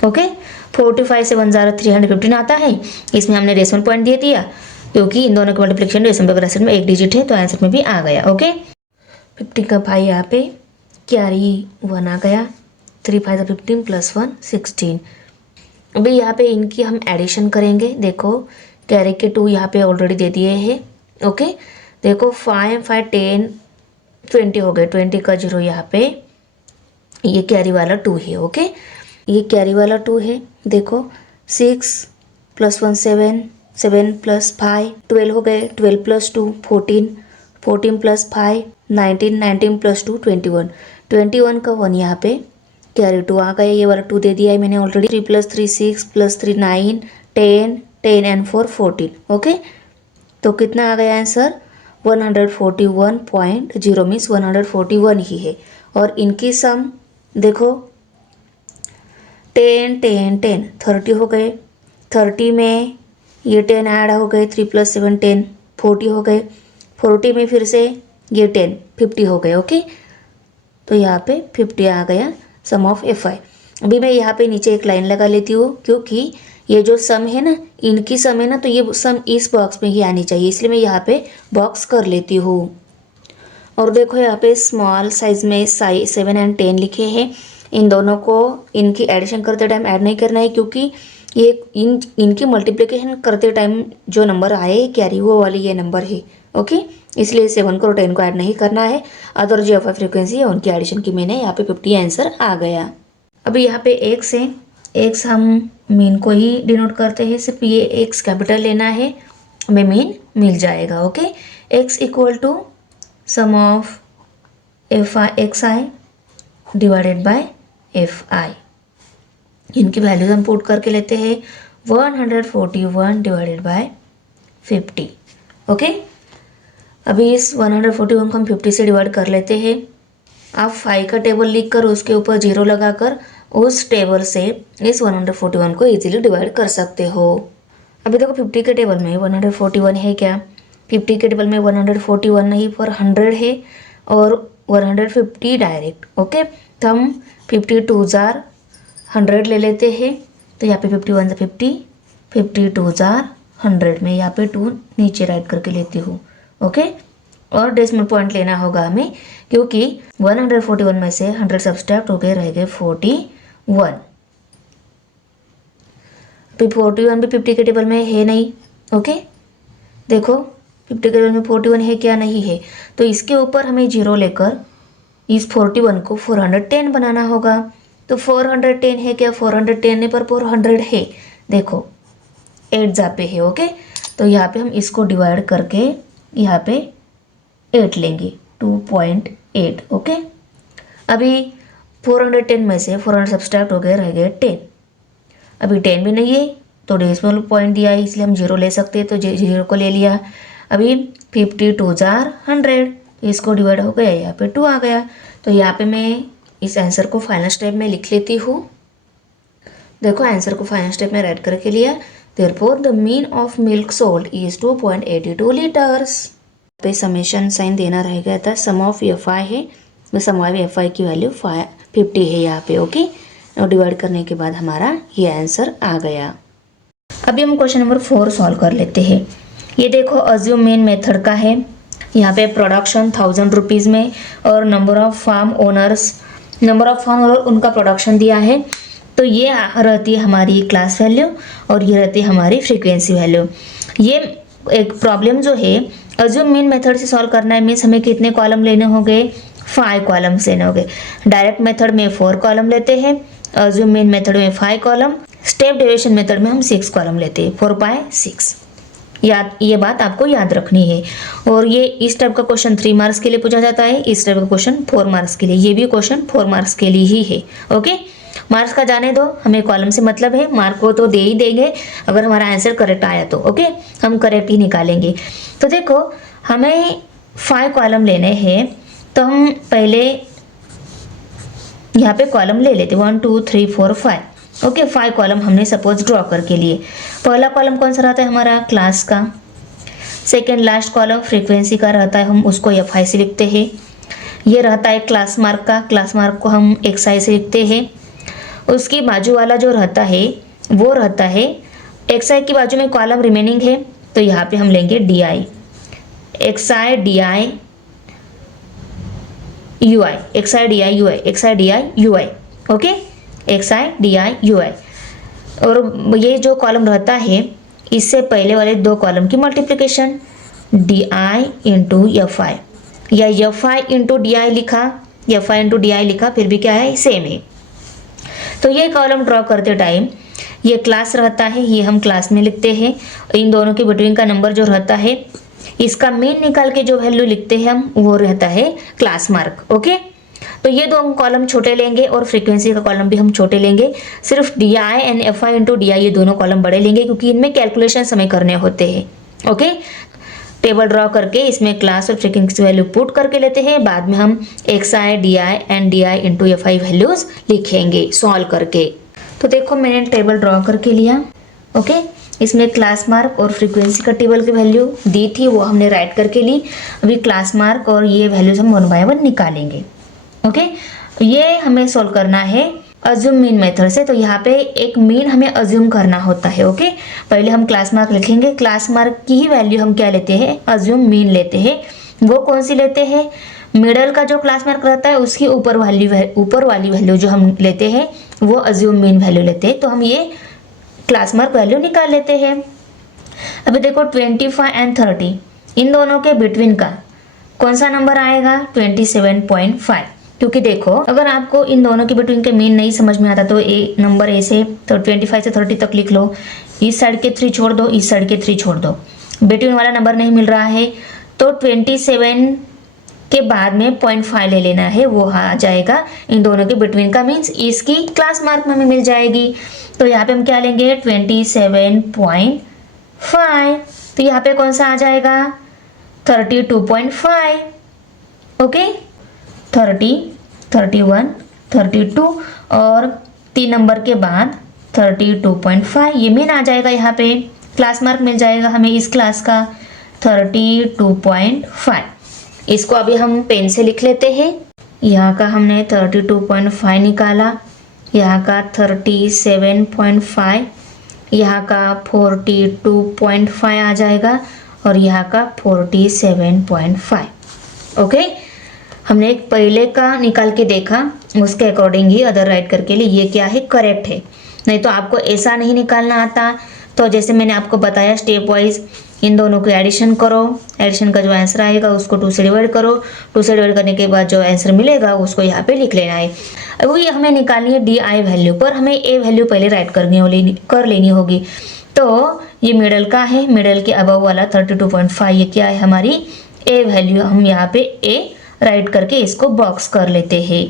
ओके, 45 7 जार 315 आता है, इसमें हमने डेसिमल पॉइंट दे दिया, क्योंकि इन दोनों के मल्टीप्लिकेशन डेसिमल पॉइंट में एक डिजिट है तो आंसर में भी आ गया। ओके, 50 का 5 यहाँ पे कैरी 1 आ गया, 3 5 15 + 1 16। अभी यहाँ पे इनकी हम एडिशन करेंगे। देखो कैरी के 2 यहाँ पे ऑलरेडी दे दिए हैं। ओके, देखो 5 5 10 20 हो गए, 20 का 0 यहाँ पे ये कैरी वाला 2 है। ओके, ये कैरी वाला 2 है। देखो 6 + 1 7, 7 + 5 12 हो गए, 12 + 2 14, 14 + 5 19, 19 + 2 21, 21 का 1 यहाँ पे कैरी 2 आ गया, ये वाला 2 दे दिया है मैंने ऑलरेडी। 3 + 3 6 + 3 9 10, 10 and 4 14। ओके, तो कितना आ गया आंसर 141.0, मीन्स 141 ही है। और इनकी सम देखो 10 10 10 30 हो गए, 30 में ये 10 ऐड हो गए, 3 + 7 10 40 हो गए, 40 में फिर से ये 10 50 हो गए। ओके, तो यहाँ पे 50 आ गया सम ऑफ FI। अभी मैं यहाँ पे नीचे एक लाइन लगा लेती हूँ, क्योंकि ये जो सम है ना, इनकी सम है ना, तो ये सम इस बॉक्स में ही आनी चाहिए, इसलिए मैं यहाँ पे बॉक्स कर लेती हूँ। और देखो यहाँ पे स्मॉल साइज में 7 and 10 लिखे हैं। इन दोनों को इनकी एडिशन करते टाइम ऐड नहीं करना है, क्योंकि ये इनकी मल्टीप्लिकेशन करते टाइम जो नंबर आए कैरी वो वाली ये नंबर है। ओके, इसलिए 7 को और 10 को ऐड नहीं करना है। अदर जो FI फ्रीक्वेंसी है उनकी एडिशन की मैंने यहाँ पे 50 आंसर आ गया। अभी यहाँ पे एक्स है, एक्स हम मीन को ही डिनोट करते हैं, सिर्फ ये एक्स कैपिटल लेना है, हमें मीन मिल जाएगा। Okay, X = sum of xi divided by FI। इनकी वैल्यूज हम पुट करके लेते हैं 141 डिवाइडेड बाय 50। ओके, अभी इस 141 को हम 50 से डिवाइड कर लेते हैं। आप 5 का टेबल लिखकर उसके ऊपर 0 लगाकर उस टेबल से इस 141 को इजीली डिवाइड कर सकते हो। अभी देखो 50 के टेबल में 141 है क्या, 50 के टेबल में 141 नहीं पर 100 है और 150 डायरेक्ट। ओके, तो हम 52 जार 100 ले लेते हैं, तो यहाँ पे 51 जार 50, 52 जार 100 में यहाँ पे 2 नीचे राइट करके लेती हूँ। ओके, और डेसिमल पॉइंट लेना होगा हमें, क्योंकि 141 में से 100 सब्सट्रैक्ट हो गए, रह गए 41। अभी 41 भी 50 के टेबल में है नहीं। ओके, देखो 50 के टेबल में 41 है क्या, नहीं है, तो इसके ऊपर हमें 0 लेकर इस 41 को 410 बनाना होगा। तो 410 है क्या, 410 ने पर 400 है, देखो 8 जा पे है। ओके, तो यहाँ पे हम इसको डिवाइड करके यहाँ पे 8 लेंगे, 2.8। ओके, अभी 410 में से 400 सब्सट्रैक्ट हो गए, रह गए 10। अभी 10 भी नहीं है तो डेसिमल पॉइंट दिया है इसलिए हम 0 ले सकते हैं, तो 0 को ले लिया। अभी 52 जार 100, इसको डिवाइड हो गया, यहाँ पे 2 आ गया। तो यहाँ पे मैं इस आंसर को फाइनल स्टेप में लिख लेती हूँ। देखो आंसर को फाइनल स्टेप में राइट करके लिया। Therefore the mean of milk sold is 2.82 litres. पे समेशन साइन देना रहेगा था, सम ऑफ एफ आई है, सम ऑफ एफ आई की वैल्यू 50 है यहाँ पे। ओके, और डिवाइड करने के बाद हमारा ये आंसर आ गया। अभी हम क्वेश्चन नंबर 4 सॉल्व कर लेते हैं। ये देखो अज्यूम मेन मेथड का है। यहाँ पे प्रोडक्शन 1000 रुपीज़ में और number of farm owners, number of farm और उनका प्रोडक्शन दिया है। तो ये रहती है हमारी क्लास वैल्यू और ये रहती है हमारी फ्रीक्वेंसी वैल्यू। ये एक प्रॉब्लम जो है अज्यूम मेन मेथड से सॉल्व करना है, मीन्स हमें कितने कॉलम लेने होंगे, 5 कॉलम्स लेने होंगे। डायरेक्ट मेथड में 4 कॉलम लेते हैं, अज्यूम मेन मेथड में 5 कॉलम, स्टेप डेरिवेशन मेथड में हम 6 कॉलम लेते हैं, 4/6। ये बात आपको याद रखनी है। और ये इस टाइप का क्वेश्चन 3 मार्क्स के लिए पूछा जाता है, इस टाइप का क्वेश्चन 4 मार्क्स के लिए। ये भी क्वेश्चन 4 मार्क्स के लिए ही है। ओके, मार्क्स का जाने दो, हमें कॉलम से मतलब है, मार्क को तो दे ही देंगे अगर हमारा आंसर करेक्ट आया तो। ओके, हम करेक्ट ही निकालेंगे। तो देखो हमें 5 कॉलम लेने हैं, तो हम पहले यहाँ पे कॉलम ले लेते 1 2 3 4 5। ओके, 5 कॉलम हमने सपोज ड्रॉ करके लिए। पहला कॉलम कौन सा रहता है हमारा, क्लास का। सेकेंड लास्ट कॉलम फ्रीक्वेंसी का रहता है, हम उसको एफ आई से लिखते हैं। ये रहता है क्लास मार्क का, क्लास मार्क को हम एक्स आई से लिखते हैं। उसकी बाजू वाला जो रहता है वो रहता है एक्स आई की बाजू में कॉलम रिमेनिंग है, तो यहाँ पे हम लेंगे D I, X I D I you I, X I D I you I, X I D I you I. Okay, X I D I you I. और ये जो कॉलम रहता है इससे पहले वाले 2 कॉलम की multiplication, D I into F I, या F I into D I लिखा, F I into D I लिखा, फिर भी क्या है, सेम है। तो ये कॉलम ड्रॉ करते टाइम ये क्लास रहता है, ये हम क्लास में लिखते हैं। इन दोनों के बिटवीन का नंबर जो रहता है, इसका मीन निकाल के जो वैल्यू लिखते हैं हम, वो रहता है क्लास मार्क। ओके, तो ये 2 कॉलम छोटे लेंगे और फ्रीक्वेंसी का कॉलम भी हम छोटे लेंगे। सिर्फ D I and F I into D आई ये दोनों कॉलम बड़े लेंगे, क्योंकि इनमें कैलकुलेशन हमें करने होते हैं। ओके, टेबल ड्रॉ करके इसमें क्लास और फ्रीक्वेंसी वैल्यू पुट करके लेते हैं, बाद में हम x I D I and D I into F I values लिखेंगे सॉल्व करके। तो देखो मैंने टेबल ड्रॉ करके लिया। ओके, इसमें क्लास मार्क और फ्रीक्वेंसी का टेबल की वैल्यू दी थी, वो हमने राइट करके ली। अभी क्लास मार्क और ये वैल्यूज हम 1 बाय 1 निकालेंगे। ओके, ये हमें सॉल्व करना है अज्यूम मीन मेथड से। तो यहाँ पे एक मीन हमें अज्यूम करना होता है। ओके, पहले हम क्लास मार्क लिखेंगे, क्लास मार्क की ही वैल्यू हम क्या लेते हैं, अज्यूम मीन लेते हैं। वो कौन सी लेते हैं, मिडल का जो क्लास मार्क रहता है उसकी ऊपर वाली वैल्यू जो हम लेते हैं वो अज्यूम मीन वैल्यू लेते हैं। तो हम ये क्लास मार्क वैल्यू निकाल लेते हैं। अभी देखो 25 एंड 30 इन दोनों के बिटवीन का कौन सा नंबर आएगा, 27.5। क्योंकि देखो अगर आपको इन दोनों के बिटवीन के मीन नहीं समझ में आता तो ए नंबर ऐसे, तो 25 से 30 तक लिख लो, इस साइड के 3 छोड़ दो, इस साइड के 3 छोड़ दो, बिटवीन वाला नंबर नहीं मिल रहा है तो 27 के बाद में 0.5 ले लेना है, वो आ जाएगा इन दोनों के बिटवीन का, मीन्स इसकी क्लास मार्क में हमें मिल जाएगी। तो यहाँ पे हम क्या लेंगे 27.5, तो यहाँ पे कौन सा आ जाएगा 32.5। ओके, 30, 31, 32 और 3 नंबर के बाद 32.5 ये मीन आ जाएगा। यहाँ पे क्लास मार्क मिल जाएगा हमें इस क्लास का 32.5। इसको अभी हम पेन से लिख लेते हैं। यहाँ का हमने 32.5 निकाला, यहाँ का 37.5, यहाँ का 42.5 आ जाएगा और यहाँ का 47.5। ओके, हमने एक पहले का निकाल के देखा, उसके अकॉर्डिंग ही अदर राइट करके लिए ये क्या है, करेक्ट है। नहीं तो आपको ऐसा नहीं निकालना आता तो जैसे मैंने आपको बताया स्टेप वाइज इन दोनों को एडिशन करो, एडिशन का जो आंसर आएगा उसको 2 से डिवाइड करो, 2 से डिवाइड करने के बाद जो आंसर मिलेगा उसको यहाँ पे लिख लेना है। अब ये हमें निकालनी है डी आई वैल्यू, पर हमें ए वैल्यू पहले राइट कर लेनी होगी। तो ये मिडल का है, मिडल के अबव वाला 32.5 ये क्या है हमारी ए वैल्यू, हम यहाँ पे ए राइट करके इसको बॉक्स कर लेते हैं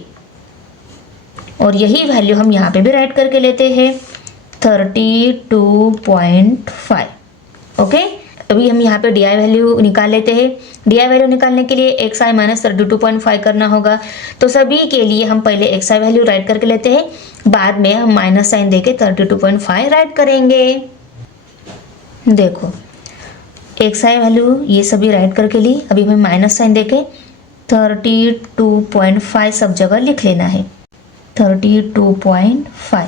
और यही वैल्यू हम यहाँ पे भी राइट करके लेते हैं। 32.5। ओके, अभी हम यहाँ पे डी आई वैल्यू निकाल लेते हैं। डी आई वैल्यू निकालने के लिए एक्स आई माइनस 32.5 करना होगा। तो सभी के लिए हम पहले एक्स आई वैल्यू राइट करके लेते हैं, बाद में हम माइनस साइन देके 32.5 राइट करेंगे। देखो एक्स आई वैल्यू ये सभी राइट करके ली, अभी हमें माइनस साइन देके 32.5 सब जगह लिख लेना है। 32.5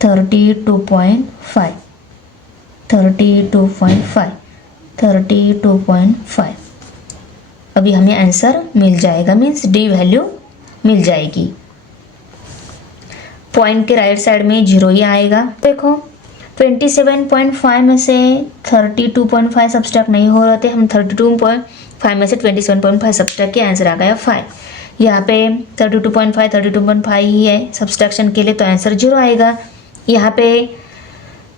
32.5 32.5 32.5। अभी हमें आंसर मिल जाएगा, मीन्स डी वैल्यू मिल जाएगी। पॉइंट के राइट साइड में 0 ही आएगा। देखो 27.5 में से 32.5 सब्सट्रैक्ट नहीं हो रहे थे, हम 32.5 में से 27.5 सब्सट्रैक्ट किया, आंसर आ गया 5। यहाँ पे 32.5 ही है सब्सट्रैक्शन के लिए, तो आंसर 0 आएगा। यहाँ पे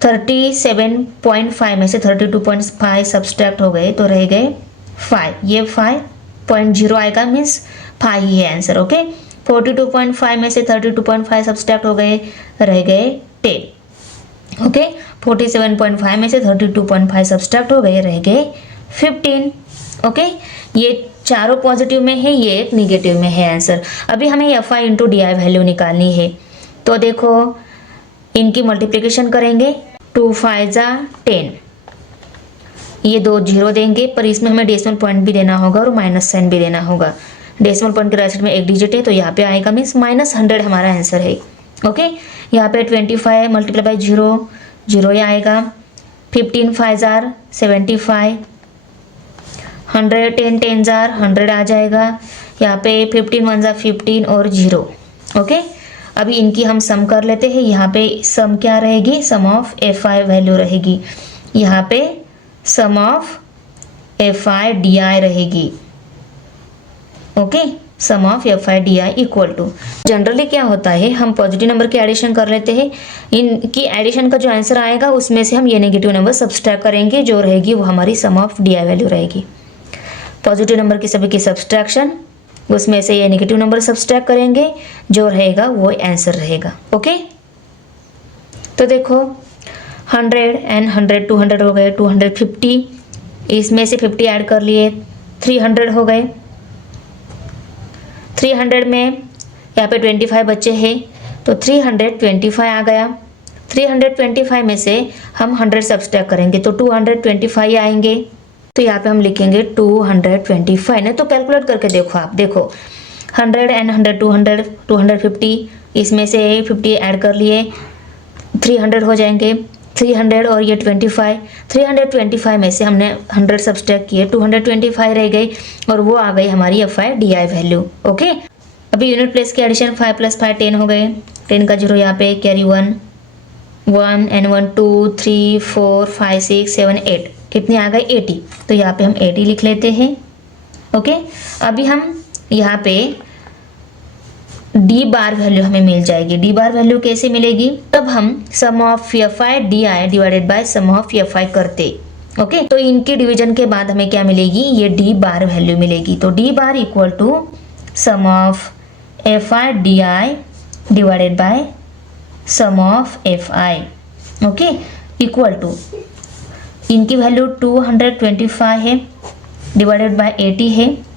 37.5 में से 32.5 सब्सट्रैक्ट हो गए तो रह गए 5, ये 5.0 आएगा, मीन्स 5 ही है आंसर। ओके, 42.5 में से 32.5 सब्सट्रैक्ट हो गए, रह गए 10। ओके, 47.5 में से 32.5 सब्सट्रैक्ट हो गए, रह गए 15। ओके, ये चारों पॉजिटिव में है, ये एक निगेटिव में है आंसर। अभी हमें F I into D I value निकालनी है, तो देखो इनकी मल्टीप्लिकेशन करेंगे। 2 5 जा 10, ये 2 0 देंगे, पर इसमें हमें डेसिमल पॉइंट भी देना होगा और माइनस साइन भी देना होगा। डेसिमल पॉइंट के राइट साइड में एक डिजिट है, तो यहाँ पे आएगा, मीन्स -100 हमारा आंसर है। ओके, यहाँ पे 25 मल्टीप्लाई बाई 0 0 ही आएगा। 15 5 जार 75, 110 10 जार 100 आ जाएगा। यहाँ पे 15 1 जार 15 और 0। ओके, अभी इनकी हम सम कर लेते हैं। यहाँ पे सम क्या रहेगी, sum of F I value रहेगी। यहाँ पे sum of F I D I रहेगी। Okay, sum of F I D I equal to, generally क्या होता है, हम पॉजिटिव नंबर की एडिशन कर लेते हैं। इनकी एडिशन का जो आंसर आएगा उसमें से हम ये नेगेटिव नंबर सब्सट्रैक्ट करेंगे, जो रहेगी वो हमारी सम ऑफ डी आई वैल्यू रहेगी। पॉजिटिव नंबर की सभी की सब्सट्रैक्शन, उसमें से ये नेगेटिव नंबर सब्सट्रैक्ट करेंगे, जो रहेगा वो आंसर रहेगा। ओके, तो देखो 100 एंड 100 200 हो गए, 250, इसमें से 50 ऐड कर लिए, 300 हो गए। 300 में यहाँ पे 25 बच्चे हैं, तो 325 आ गया। 325 में से हम 100 सब्सट्रैक्ट करेंगे तो 225 आएंगे, तो यहाँ पे हम लिखेंगे 225। नहीं तो कैलकुलेट करके देखो आप, देखो 100 एंड 100 200 250, इसमें से 50 ऐड कर लिए, 300 हो जाएंगे। 300 और ये 25, 325 में से हमने 100 सब्सट्रैक्ट किए, 225 रह गई, और वो आ गई हमारी F I D I value. Okay, अभी यूनिट प्लेस की एडिशन 5 + 5 10 हो गए, 10 का 0 यहाँ पे, कैरी 1 1 एंड 1 2 3 4 5 6 7 8, कितने आ गए 80, तो यहाँ पे हम 80 लिख लेते हैं। ओके, अभी हम यहाँ पे डी बार वैल्यू हमें मिल जाएगी। डी बार वैल्यू कैसे मिलेगी, तब हम sum of F I D I divided by sum of F I करते। ओके, तो इनके डिवीजन के बाद हमें क्या मिलेगी, ये डी बार वैल्यू मिलेगी। तो D bar equal to sum of F I D I divided by sum of F I. Okay, equal to इनकी वैल्यू 225 है, डिवाइडेड बाय 80 है।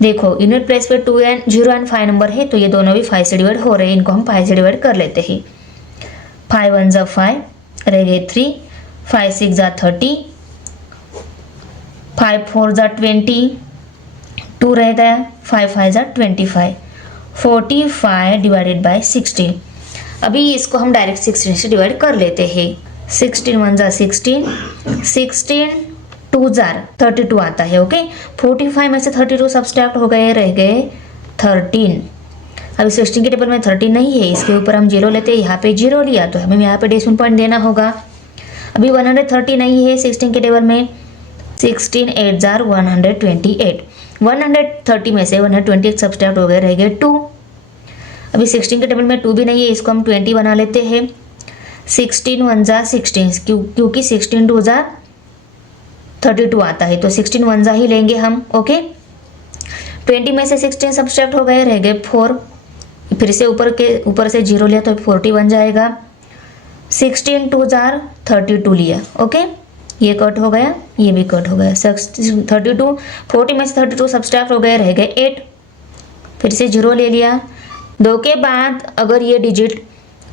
देखो यूनिट प्लेस पे 2 एंड 0 एंड 5 नंबर है, तो ये दोनों भी 5 से डिवाइड हो रहे हैं, इनको हम 5 से डिवाइड कर लेते हैं। 5 1 जा 5, रह गए 3, 5 6 जा 30, 5 4 जा 20, 2 रह गया, 5 5 जा 25, 45 डिवाइडेड बाय 16। अभी इसको हम डायरेक्ट 16 से डिवाइड कर लेते हैं। 16 1 जा 16, 16 2 जार 32 आता है। ओके, 45 में से 32 सब्सट्रैक्ट हो गए, रह गए 13। अभी 16 के टेबल में 13 नहीं है, इसके ऊपर हम 0 लेते हैं, यहाँ पे 0 लिया तो हमें यहाँ पे डेसिमल पॉइंट देना होगा। अभी 130 नहीं है 16 के टेबल में, 16 8 जार 128, 130 में से 128 सब्सट्रैक्ट हो गए, रह गए 2। अभी 16 के टेबल में 2 भी नहीं है, इसको हम 20 बना लेते हैं। 16 1 जा 16, क्योंकि 16 2 जा 32 आता है, तो 16 1 जा ही लेंगे हम। ओके, 20 में से 16 सब्सट्रैक्ट हो गए, रह गए 4, फिर से ऊपर से 0 लिया तो 40 बन जाएगा। 16 2 जार 32 लिया, ओके, ये कट हो गया, ये भी कट हो गया। 32 40 में से 32 सब्सट्रैक्ट हो गए, रह गए 8, फिर से 0 ले लिया। 2 के बाद अगर ये डिजिट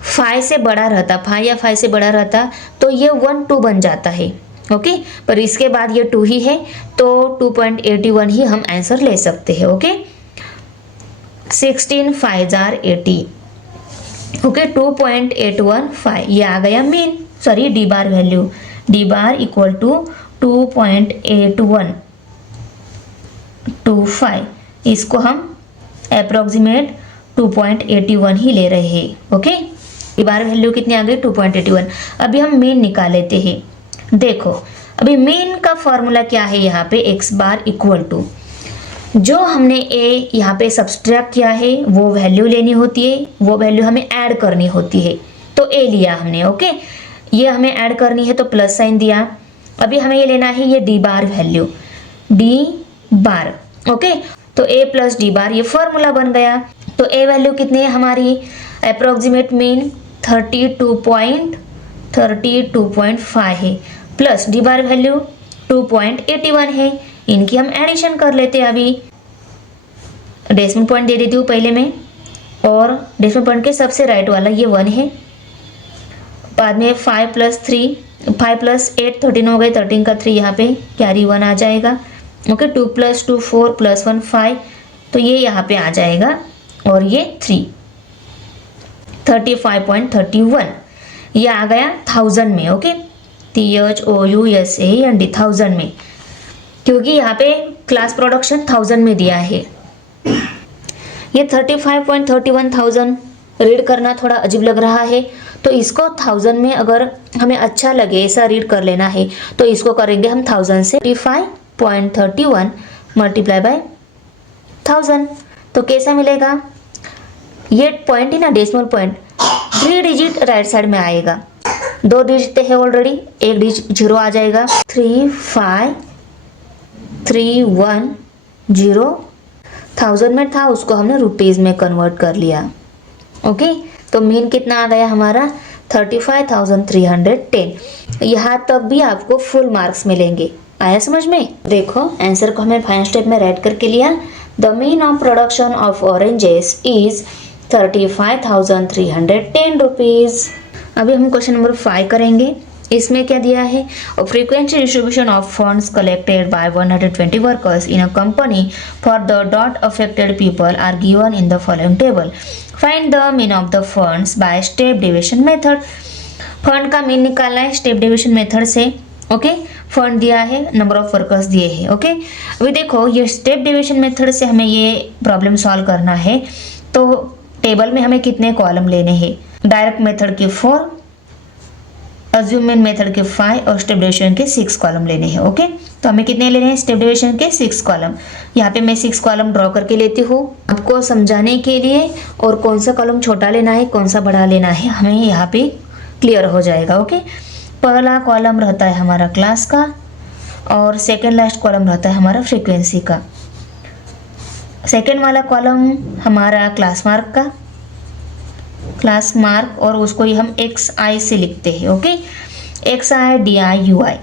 5 से बड़ा रहता, 5 या 5 से बड़ा रहता तो ये 1 2 बन जाता है, ओके, पर इसके बाद ये 2 ही है तो 2.81 ही हम आंसर ले सकते हैं, ओके। 16 5 जार 80, ओके, 2.815 ये आ गया mean, sorry D bar value, D bar equal to 2.8125, इसको हम अप्रोक्सीमेट 2.81 ही ले रहे हैं, ओके। डी बार वैल्यू कितनी आ गई 2.81। अभी हम मीन निकाल लेते हैं। देखो अभी मीन का फॉर्मूला क्या है, यहाँ पे एक्स बार इक्वल टू जो हमने ए यहाँ पे सब्सट्रैक्ट किया है वो वैल्यू लेनी होती है, वो वैल्यू हमें ऐड करनी होती है, तो ए लिया हमने, ओके, ये हमें ऐड करनी है तो प्लस साइन दिया। अभी हमें ये लेना है ये डी बार वैल्यू, डी बार, ओके, तो ए प्लस डी बार ये फॉर्मूला बन गया। तो ए वैल्यू कितनी है हमारी, अप्रोक्सीमेट मीन 32.5 है, प्लस डी बार वैल्यू 2.81 है, इनकी हम एडिशन कर लेते हैं। अभी डेसिमल पॉइंट दे देती हूँ पहले में, और डेसिमल पॉइंट के सबसे राइट वाला ये 1 है, बाद में 5 + 3 5 + 8 13 हो गए, 13 का 3 यहाँ पे कैरी 1 आ जाएगा, ओके, 2 + 2 4 + 1 5, तो ये यहाँ पे आ जाएगा, और ये 3 35.31 ये आ गया 1000 में, ओके, THOUSAND 1000 में, क्योंकि यहाँ पे क्लास प्रोडक्शन 1000 में दिया है। ये 35.31,000 रीड करना थोड़ा अजीब लग रहा है, तो इसको 1000 में अगर हमें अच्छा लगे ऐसा रीड कर लेना है तो इसको करेंगे हम 1000 से 35.31 मल्टीप्लाई बाय 1000, तो कैसा मिलेगा, ये पॉइंट ही ना decimal point 3 digit right side में आएगा, 2 डिजिट है ऑलरेडी, 1 डिजिट 0 आ जाएगा, 35,310 1000 में था उसको हमने रुपीज़ में कन्वर्ट कर लिया, ओके। तो मीन कितना आ गया हमारा 35,310। यहाँ तक भी आपको फुल मार्क्स मिलेंगे, आया समझ में। देखो आंसर को हमें 5 स्टेप में राइट करके लिया। The mean of production of oranges is 35,310 rupees. अभी हम क्वेश्चन नंबर 5 करेंगे। इसमें क्या दिया है, frequency distribution of funds collected by 120 workers in a company for the dot affected people are given in the following table, find the mean of the funds by step division method. Fund का mean निकालना है step division method से, okay. Fund दिया है, number of workers दिए हैं, okay. अभी देखो ये स्टेप डिविजन मेथड से हमें ये प्रॉब्लम सॉल्व करना है, तो टेबल में हमें कितने कॉलम लेने हैं, डायरेक्ट मेथड के 4, अज्यूमेंट मेथड के 5 और स्टेप डिविजन के 6 कॉलम लेने हैं, ओके। तो हमें कितने लेने हैं, स्टेप डिविजन के 6 कॉलम। यहाँ पे मैं 6 कॉलम ड्रॉ करके लेती हूँ आपको समझाने के लिए, और कौन सा कॉलम छोटा लेना है कौन सा बड़ा लेना है हमें यहाँ पे क्लियर हो जाएगा, ओके। पहला कॉलम रहता है हमारा क्लास का, और सेकेंड लास्ट कॉलम रहता है हमारा फ्रीक्वेंसी का। सेकेंड वाला कॉलम हमारा क्लास मार्क का, क्लास मार्क, और उसको ही हम XI से लिखते हैं, okay. XI DI UI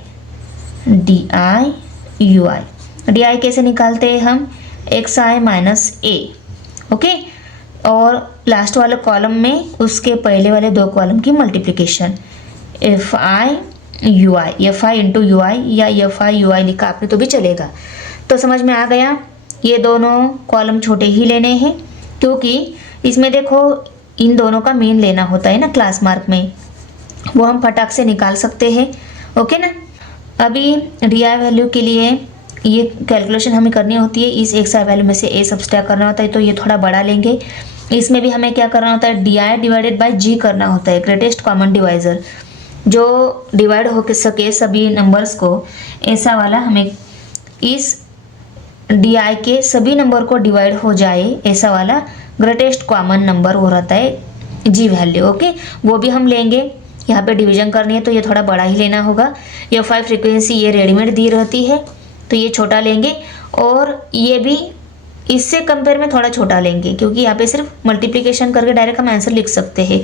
DI कैसे निकालते हैं हम, XI - A, ओके। और लास्ट वाले कॉलम में उसके पहले वाले 2 कॉलम की multiplication, FI UI, FI × UI या FI UI लिखा आपने तो भी चलेगा। तो समझ में आ गया, ये दोनों कॉलम छोटे ही लेने हैं, क्योंकि इसमें देखो इन दोनों का मीन लेना होता है ना क्लास मार्क में, वो हम फटाक से निकाल सकते हैं, ओके ना। अभी DI वैल्यू के लिए ये कैलकुलेशन हमें करनी होती है, इस XI वैल्यू में से A सब्सट्रैक्ट करना होता है, तो ये थोड़ा बड़ा लेंगे। इसमें भी हमें क्या करना होता है, DI डिवाइडेड बाय G करना होता है, ग्रेटेस्ट कॉमन डिवाइजर, जो डिवाइड हो सके सभी नंबर्स को, ऐसा वाला हमें इस DI के सभी नंबर को डिवाइड हो जाए ऐसा वाला ग्रेटेस्ट कॉमन नंबर वो रहता है G वैल्यू, ओके। वो भी हम लेंगे, यहाँ पे डिवीजन करनी है तो ये थोड़ा बड़ा ही लेना होगा। ये 5 फ्रीक्वेंसी ये रेडीमेड दी रहती है तो ये छोटा लेंगे, और ये भी इससे कंपेयर में थोड़ा छोटा लेंगे, क्योंकि यहाँ पे सिर्फ मल्टीप्लिकेशन करके डायरेक्ट हम आंसर लिख सकते हैं।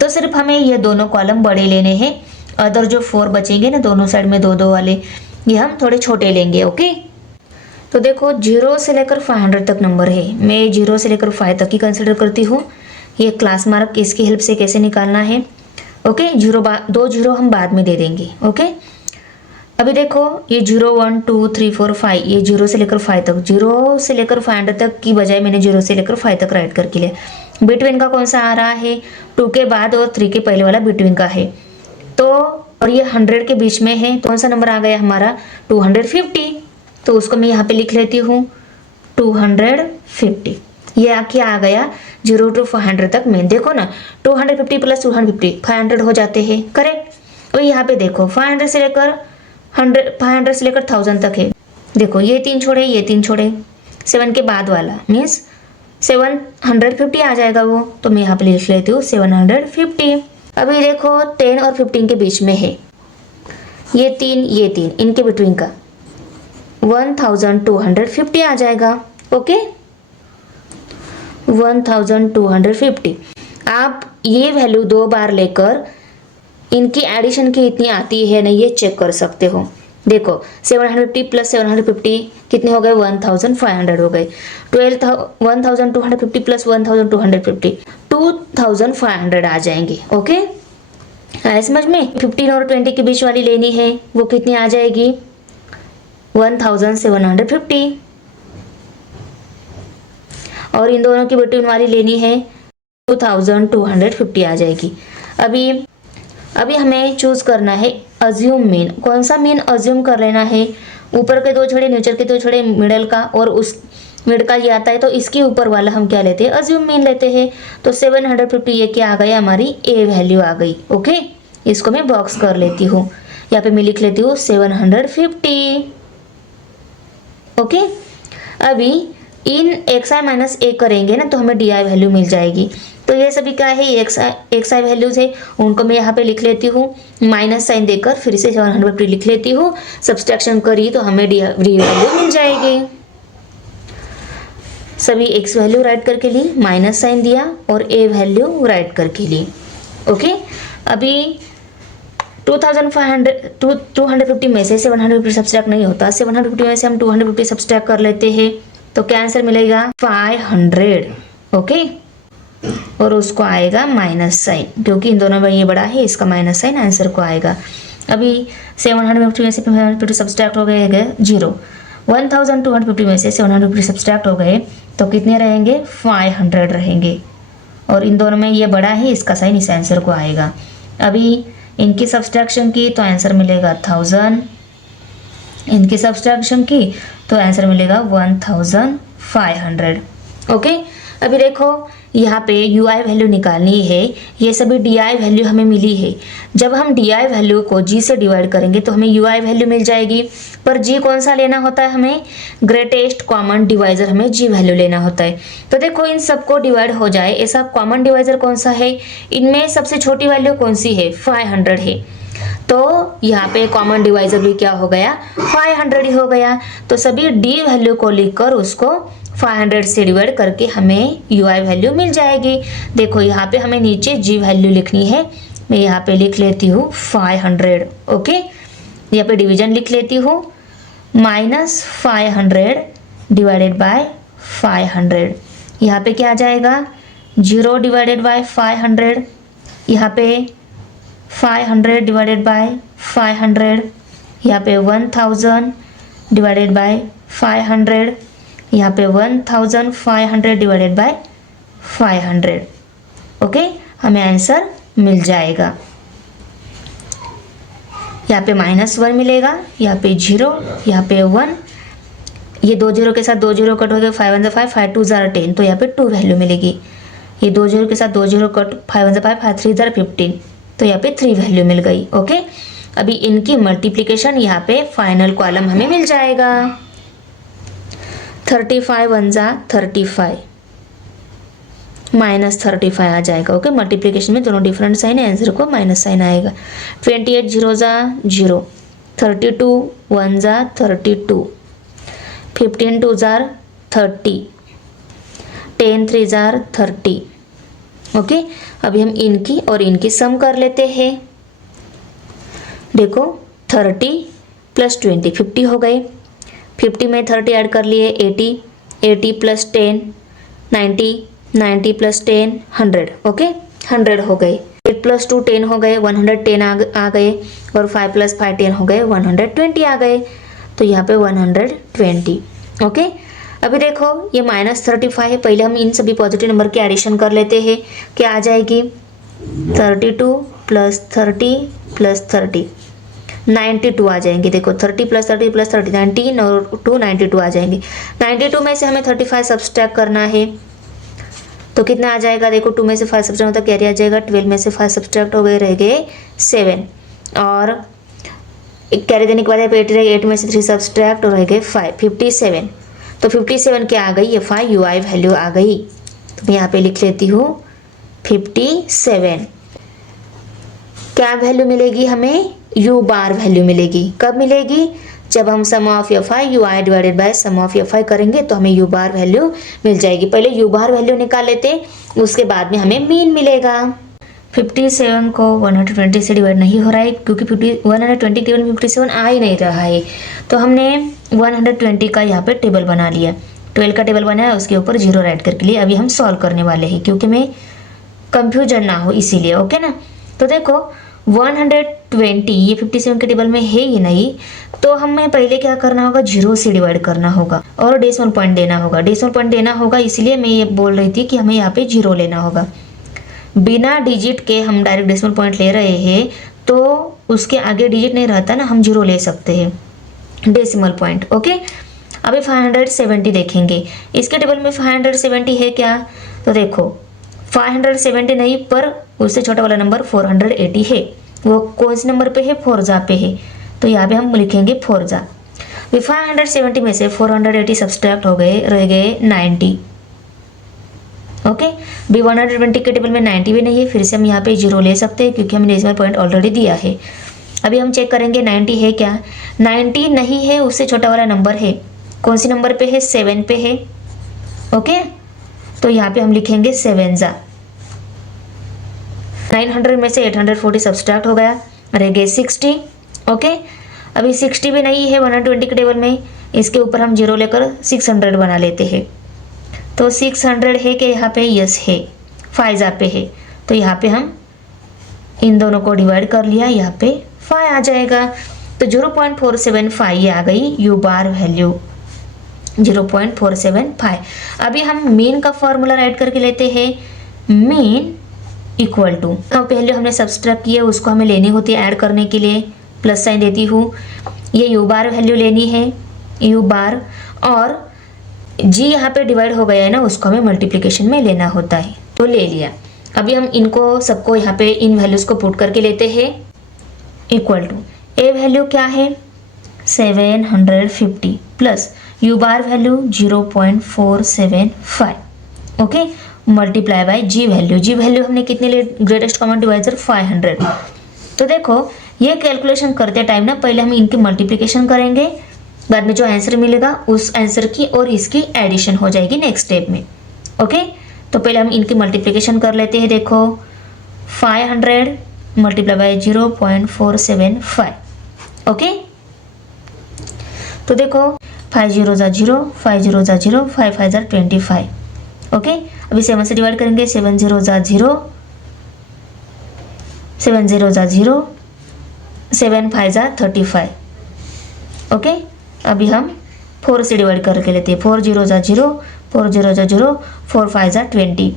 तो सिर्फ हमें ये दोनों कॉलम बड़े लेने हैं, अदर जो 4 बचेंगे ना दोनों साइड में 2-2 वाले, ये हम थोड़े छोटे लेंगे। ओके, तो देखो 0 से लेकर 500 तक नंबर है, मैं 0 से लेकर 5 तक ही कंसिडर करती हूँ। ये क्लास मार्क इसकी हेल्प से कैसे निकालना है। ओके, 2 0 हम बाद में दे देंगे। ओके, अभी देखो ये 0 1 2 3 4 5, ये 0 से लेकर 5 तक, 0 से लेकर 500 तक की बजाय मैंने 0 से लेकर 5 तक राइट करके लिया। बिटवीन का कौन सा आ रहा है, 2 के बाद और 3 के पहले वाला बिटवीन का है। तो और ये 100 के बीच में है, तो कौन सा नंबर आ गया हमारा 250। तो उसको मैं यहाँ पे लिख लेती हूँ 250। ये क्या आ गया 0 to 500 तक में। देखो ना 250 प्लस 250 500 हो जाते हैं, करेक्ट। और यहाँ पे देखो 500 से लेकर 1000 तक है। देखो ये 3 छोड़े, ये 3 छोड़े, 7 के बाद वाला मीन्स 750 आ जाएगा वो। तो मैं यहाँ पे लिख लेती हूँ 750। अभी देखो 10 और 15 के बीच में है, ये 3 इनके बिटवीन का 1250 आ जाएगा। ओके, 1250। आप ये वैल्यू 2 बार लेकर इनकी एडिशन की इतनी आती है ना, ये चेक कर सकते हो। देखो 750 प्लस 750 कितने हो गए 1500 हो गए। 1250 प्लस 1250 2500 आ जाएंगे। ओके, आया समझ में। 15 और 20 के बीच वाली लेनी है, वो कितनी आ जाएगी 1750। और इन दोनों की बिटवीन वाली लेनी है 2250 आ जाएगी। अभी हमें चूज करना है अज्यूम मीन। कौन सा मीन अज्यूम कर लेना है, ऊपर के 2 छोड़े, नीचे के 2 छोड़े, मिडल का, और उस मिड का ये आता है तो इसके ऊपर वाला हम क्या लेते हैं अज्यूम मीन लेते हैं। तो 750 ये क्या आ गया हमारी ए वैल्यू आ गई। ओके, इसको मैं बॉक्स कर लेती हूँ, यहाँ पे मैं लिख लेती हूँ 750। ओके, अभी इन xi माइनस ए करेंगे ना तो हमें di वैल्यू मिल जाएगी। तो ये सभी क्या है xi वैल्यूज है, उनको मैं यहाँ पे लिख लेती हूँ माइनस साइन देकर, फिर से 750 लिख लेती हूँ। सब्सट्रैक्शन करी तो हमें डी वैल्यू मिल जाएगी। सभी x वैल्यू राइट करके ली, माइनस साइन दिया और a वैल्यू राइट करके ली। ओके, अभी 250 में से 750 सब्सट्रैक्ट नहीं होता, 750 में से हम 250 सब्सट्रैक्ट कर लेते हैं तो क्या आंसर मिलेगा 500। ओके, और उसको आएगा माइनस साइन, क्योंकि इन दोनों में ये बड़ा है, इसका माइनस साइन आंसर को आएगा। अभी 750 में से 550 सब्सट्रैक्ट हो गए 0। 1250 में से 750 सब्सट्रैक्ट हो गए तो कितने रहेंगे 500 रहेंगे, और इन दोनों में ये बड़ा है, इसका साइन इस आंसर को आएगा। अभी इनकी सब्सट्रैक्शन की तो आंसर मिलेगा 1000, इनकी सब्सट्रैक्शन की तो आंसर मिलेगा 1500। ओके, अभी देखो यहाँ पे ui वैल्यू निकालनी है, ये सभी di वैल्यू हमें मिली है। जब हम di वैल्यू को g से डिवाइड करेंगे तो हमें ui वैल्यू मिल जाएगी, पर g कौन सा लेना होता है, हमें ग्रेटेस्ट कॉमन डिवाइजर, हमें g वैल्यू लेना होता है। तो देखो इन सबको डिवाइड हो जाए, ऐसा कॉमन डिवाइजर कौन सा है, इनमें सबसे छोटी वैल्यू कौन सी है 500 है। तो यहाँ पे कॉमन डिवाइजर भी क्या हो गया 500 ही हो गया। तो सभी d वैल्यू को लिखकर उसको 500 से डिवाइड करके हमें ui वैल्यू मिल जाएगी। देखो यहाँ पे हमें नीचे g वैल्यू लिखनी है, मैं यहाँ पे लिख लेती हूँ 500। ओके, यहाँ पे डिवीजन लिख लेती हूँ -500 डिवाइडेड बाय 500। यहाँ पे क्या आ जाएगा 0 डिवाइडेड बाय 500, यहाँ पे 500 डिवाइडेड बाय 500, यहाँ पे 1000 डिवाइडेड बाय 500, यहाँ पे 1500 डिवाइडेड बाय 500। ओके, हमें आंसर मिल जाएगा। यहाँ पे -1 मिलेगा, यहाँ पे 0, यहाँ पे 1, ये 2 0 के साथ 2 0 कट हो गए, 5 1 5, 5 2 10, तो यहाँ पे 2 वैल्यू मिलेगी। ये 2 0 के साथ 2 0 कट, 5 1 5, 5 3 15, तो यहाँ पे 3 वैल्यू मिल गई। ओके, अभी इनकी मल्टीप्लिकेशन यहाँ पे फाइनल कॉलम हमें मिल जाएगा। 35 1 जा 35 -35 आ जाएगा। ओके, मल्टीप्लिकेशन में दोनों डिफरेंट साइन है, आंसर को माइनस साइन आएगा। 28 0 जा 0, 32 1 जा 32, 15 2 जार 30, 10 3 जार 30, ओके, अभी हम इनकी और इनकी सम कर लेते हैं। देखो 30 प्लस 20 50 हो गए, 50 में 30 ऐड कर लिए 80, 80 प्लस 10 90, 90 प्लस 10 100, ओके 100 हो गए। 8 प्लस 2 10 हो गए, 110 आ गए, और 5 प्लस 5 10 हो गए, 120 आ गए। तो यहाँ पे 120, ओके। अभी देखो ये -35 है, पहले हम इन सभी पॉजिटिव नंबर की एडिशन कर लेते हैं। क्या आ जाएगी? 32 प्लस 30 प्लस 30 92 आ जाएंगे। देखो 30 प्लस 30 प्लस 30 19 और 2 92 आ जाएंगे। 92 में से हमें 35 सब्सट्रैक्ट करना है, तो कितना आ जाएगा? देखो 2 में से 5 सब्सट्रैक्ट होता कैरी आ जाएगा, 12 में से 5 सब्सट्रैक्ट हो गए, रह गए 7, और कैरी देने के बाद 8 रहे, 8 में से 3 सब्सट्रैक्ट और रह गए 5, 57। तो 57 क्या आ गई? ये 5 UI वैल्यू आ गई। तो मैं यहाँ पे लिख लेती हूँ 57। क्या वैल्यू मिलेगी हमें? U बार वैल्यू मिलेगी। कब मिलेगी? जब हम sum of FI UI divided by sum of FI करेंगे तो हमें U बार वैल्यू मिल जाएगी। पहले U बार वैल्यू निकाल लेते, उसके बाद में हमें मीन मिलेगा। 57 को 120 से डिवाइड नहीं हो रहा है, क्योंकि 120 के 57 आ ही नहीं रहा है। तो हमने 120 का यहाँ पे टेबल बना लिया, 12 का टेबल बनाया, उसके ऊपर 0 ऐड करके लिए अभी हम सॉल्व करने वाले हैं, क्योंकि मैं कंफ्यूजन ना हो इसीलिए, ओके ना। तो देखो 120 ये 57 के टेबल में है ही नहीं, तो हमें पहले क्या करना होगा? 0 से डिवाइड करना होगा और डेसिमल पॉइंट देना होगा। डेसिमल पॉइंट देना होगा, इसलिए मैं ये बोल रही थी कि हमें यहाँ पे 0 लेना होगा। बिना डिजिट के हम डायरेक्ट डेसिमल पॉइंट ले रहे हैं, तो उसके आगे डिजिट नहीं रहता ना, हम 0 ले सकते हैं डेसिमल पॉइंट, ओके। अभी 570 देखेंगे, इसके टेबल में 570 है क्या? तो देखो 570 नहीं, पर उससे छोटा वाला नंबर 480 है। वो कौन से नंबर पे है? 4 पे है, तो यहाँ पे हम लिखेंगे 4। 570 में से 480 सब्सट्रैक्ट हो गए, रह गए 90, ओके। बी 120 के टेबल में 90 भी नहीं है, फिर से हम यहाँ पे 0 ले सकते हैं, क्योंकि हमने डेसिमल पॉइंट ऑलरेडी दिया है। अभी हम चेक करेंगे 90 है क्या? 90 नहीं है, उससे छोटा वाला नंबर है। कौन सी नंबर पे है? 7 पे है, ओके। तो यहाँ पे हम लिखेंगे 7 900 में से 840 सब्सट्रैक्ट हो गया, रह गए 60, ओके। अभी 60 भी नहीं है 120 के टेबल में, इसके ऊपर हम 0 लेकर 600 बना लेते हैं। तो 600 है कि यहाँ पे? यस है, 5 पे है, तो यहाँ पे हम इन दोनों को डिवाइड कर लिया, यहाँ पे 5 आ जाएगा। तो 0.475 ये आ गई U बार वैल्यू, 0.475। अभी हम मीन का फॉर्मूला राइट करके लेते हैं। मीन इक्वल टू, तो पहले हमने सब्सट्रैक्ट किया, उसको हमें लेनी होती है ऐड करने के लिए, प्लस साइन देती हूँ। ये U बार वैल्यू लेनी है, U बार, और G यहाँ पे डिवाइड हो गया है ना, उसको हमें मल्टीप्लिकेशन में लेना होता है, तो ले लिया। अभी हम इनको सबको यहाँ पे इन वैल्यूज को पुट करके लेते हैं। इक्वल टू ए वैल्यू क्या है? 750 plus U bar value 0.475, okay, multiply by G value. G value हमने कितने लिए? Greatest common divisor 500। तो देखो ये कैलकुलेशन करते टाइम ना, पहले हम इनकी मल्टीप्लिकेशन करेंगे, बाद में जो आंसर मिलेगा उस आंसर की और इसकी एडिशन हो जाएगी नेक्स्ट स्टेप में, ओके। तो पहले हम इनकी मल्टीप्लिकेशन कर लेते हैं। देखो 500 मल्टीप्लाई बाय 0.475, ओके। तो देखो 5 0 0, 5 0 0, 5 5 25, ओके। अभी 7 से डिवाइड करेंगे, 7 0 0, 7 0 0, 7 5 35, ओके। अभी हम 4 से डिवाइड करके लेते हैं, 4 0 0, 4 0 0, 4 5 20,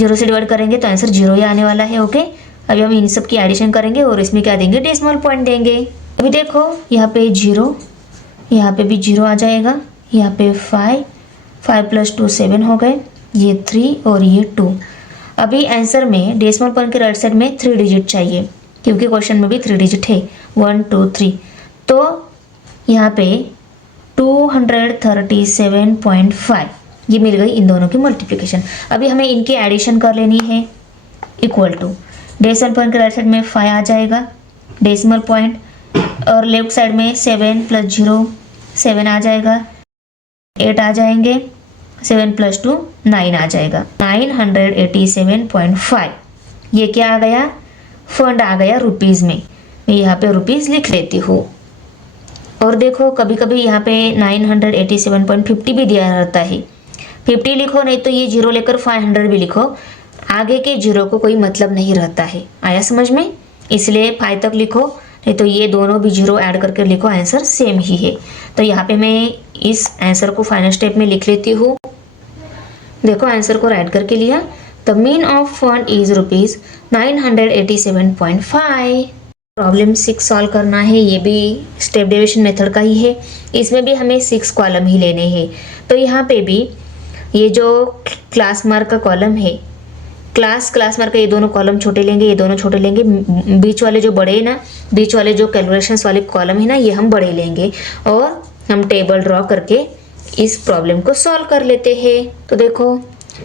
0 से डिवाइड करेंगे तो आंसर 0 ही आने वाला है, ओके। अभी हम इन सब की एडिशन करेंगे और इसमें क्या देंगे? डेसिमल पॉइंट देंगे। अभी देखो यहाँ पे 0, यहाँ पे भी 0 आ जाएगा, यहाँ पे 5 प्लस 2 7 हो गए, ये 3 और ये 2। अभी आंसर में डेसिमल पॉइंट के राइट साइड में 3 डिजिट चाहिए, क्योंकि क्वेश्चन में भी 3 डिजिट है, 1 2 3। तो यहाँ पे 237.5 ये मिल गई इन दोनों की मल्टीप्लिकेशन। अभी हमें इनकी एडिशन कर लेनी है। इक्वल टू डेसिमल पॉइंट के राइट साइड में 5 आ जाएगा डेसिमल पॉइंट, और लेफ्ट साइड में 7 प्लस 0 7 आ जाएगा, 8 आ जाएंगे, 7 + 2 9 आ जाएगा, 987.5। ये क्या आ गया, फंड आ गया रुपीज़ में। मैं यहाँ पे रुपीज़ लिख लेती हूँ। और देखो कभी कभी यहाँ पे 987.50 भी दिया रहता है। 50 लिखो, नहीं तो ये जीरो लेकर 500 भी लिखो, आगे के जीरो को कोई मतलब नहीं रहता है। आया समझ में? इसलिए 5 तक लिखो, नहीं तो ये दोनों भी जीरो ऐड करके लिखो, आंसर सेम ही है। तो यहाँ पे मैं इस आंसर को फाइनल स्टेप में लिख लेती हूँ। देखो आंसर को राइट करके लिया। The mean of fund is ₹987.5। Problem 6 solve करना है। ये भी स्टेप डेविएशन मेथड का ही है। इसमें भी हमें 6 कॉलम ही लेने हैं। तो यहाँ पे भी ये जो क्लास मार्क का कॉलम है, क्लास मार्क का ये दोनों कॉलम छोटे लेंगे, ये दोनों छोटे लेंगे, बीच वाले जो बड़े है ना, बीच वाले जो कैलकुलेशंस वाले कॉलम है ना, ये हम बड़े लेंगे और हम टेबल ड्रॉ करके इस प्रॉब्लम को सॉल्व कर लेते हैं। तो देखो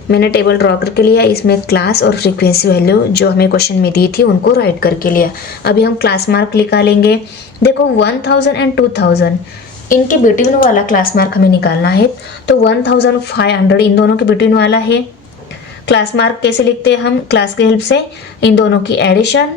मैंने टेबल ड्रॉ करके लिया, इसमें क्लास और फ्रीक्वेंसी वैल्यू जो हमें क्वेश्चन में दी थी उनको राइट करके लिया। अभी हम क्लास मार्क निकालेंगे। देखो 1000 एंड 2000 इनके बिटवीन वाला क्लास मार्क हमें निकालना है। तो 1500 इन दोनों के बिटवीन वाला है। क्लास मार्क कैसे लिखते हैं हम? क्लास की हेल्प से इन दोनों की एडिशन,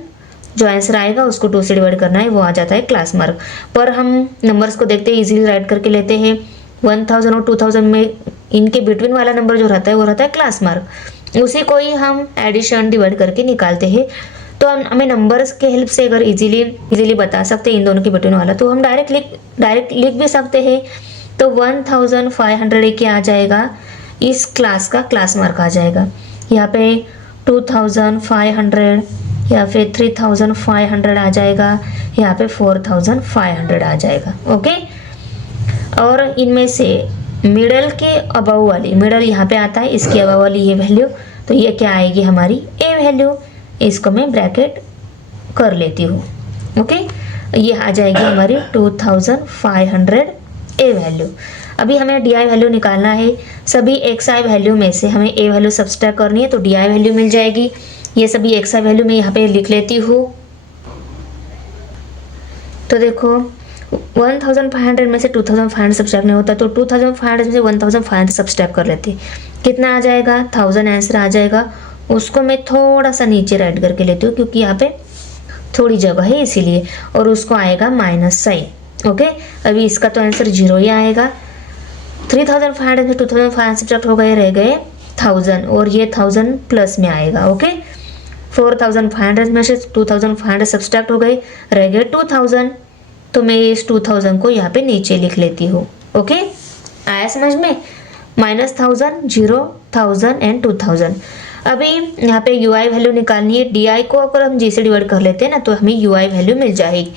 जो आंसर आएगा उसको 2 से डिवाइड करना है, वो आ जाता है क्लास मार्क। पर हम नंबर्स को देखते हैं, इजीली राइट करके लेते हैं। 1000 और 2000 में इनके बिटवीन वाला नंबर जो रहता है वो रहता है क्लास मार्क। उसी को ही हम एडिशन डिवाइड करके निकालते हैं। तो हमें नंबर्स के हेल्प से अगर इजीली बता सकते हैं इन दोनों के बिटवीन वाला, तो हम डायरेक्ट लिख भी सकते हैं। तो 1500 क्या आ जाएगा, इस क्लास का क्लास मार्क आ जाएगा। यहाँ पे 2500 या फिर 3500 आ जाएगा, यहाँ पे 4500 आ जाएगा। ओके, और इनमें से मिडल के अबव वाली, मिडल यहाँ पे आता है, इसके अबव वाली ये वैल्यू, तो ये क्या आएगी हमारी ए वैल्यू। इसको मैं ब्रैकेट कर लेती हूँ। ओके, ये आ जाएगी हमारी 2500 ए वैल्यू। अभी हमें डी आई वैल्यू निकालना है। सभी एक्स आई वैल्यू में से हमें ए वैल्यू सब्सट्रैक्ट करनी है, तो डी आई वैल्यू मिल जाएगी। ये सभी एक्स आई वैल्यू मैं यहाँ पे लिख लेती हूँ। तो देखो 1500 में से 2500 सब्सट्रैक्ट नहीं होता, तो 2500 में से 1500 सब्सट्रैक्ट कर लेते हैं। कितना आ जाएगा? 1000 आंसर आ जाएगा। उसको मैं थोड़ा सा नीचे राइट करके लेती हूँ, क्योंकि यहाँ पे थोड़ी जगह है इसीलिए, और उसको आएगा माइनस साइन। ओके, अभी इसका तो आंसर 0 ही आएगा। 3500 में 2500 सब्सट्रैक्ट हो गए, रह गए 1000, और ये 1000 प्लस में आएगा। ओके, 4500 में से 2500 सब्सट्रैक्ट हो गए, रह गए 2000। तो मैं इस 2000 को यहाँ पे नीचे लिख लेती हूँ। ओके, आया समझ में? -1000, 0, 1000 एंड 2000। अभी यहाँ पे यू आई वैल्यू निकालनी है। डी आई को अगर हम जी से डिवाइड कर लेते हैं ना, तो हमें यू आई वैल्यू मिल जाएगी।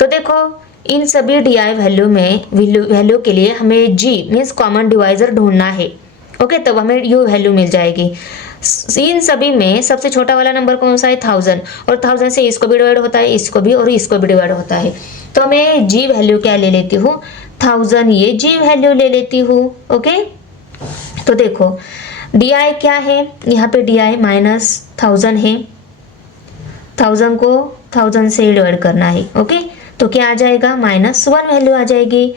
तो देखो इन सभी डी आई वैल्यू में वैल्यू के लिए हमें जी मीन्स कॉमन डिवाइजर ढूंढना है। ओके, तब हमें यू वैल्यू मिल जाएगी। इन सभी में सबसे छोटा वाला नंबर कौन सा है? 1000, और 1000 से इसको भी डिवाइड होता है, इसको भी, और इसको भी डिवाइड होता है। तो मैं जी वैल्यू क्या ले लेती हूँ? 1000 ये जी वैल्यू ले लेती हूँ। ओके, तो देखो डी आई क्या है? यहाँ पे डी आई -1000 है। 1000 को 1000 से डिवाइड करना है। ओके, तो क्या आ जाएगा? -1 वैल्यू आ जाएगी।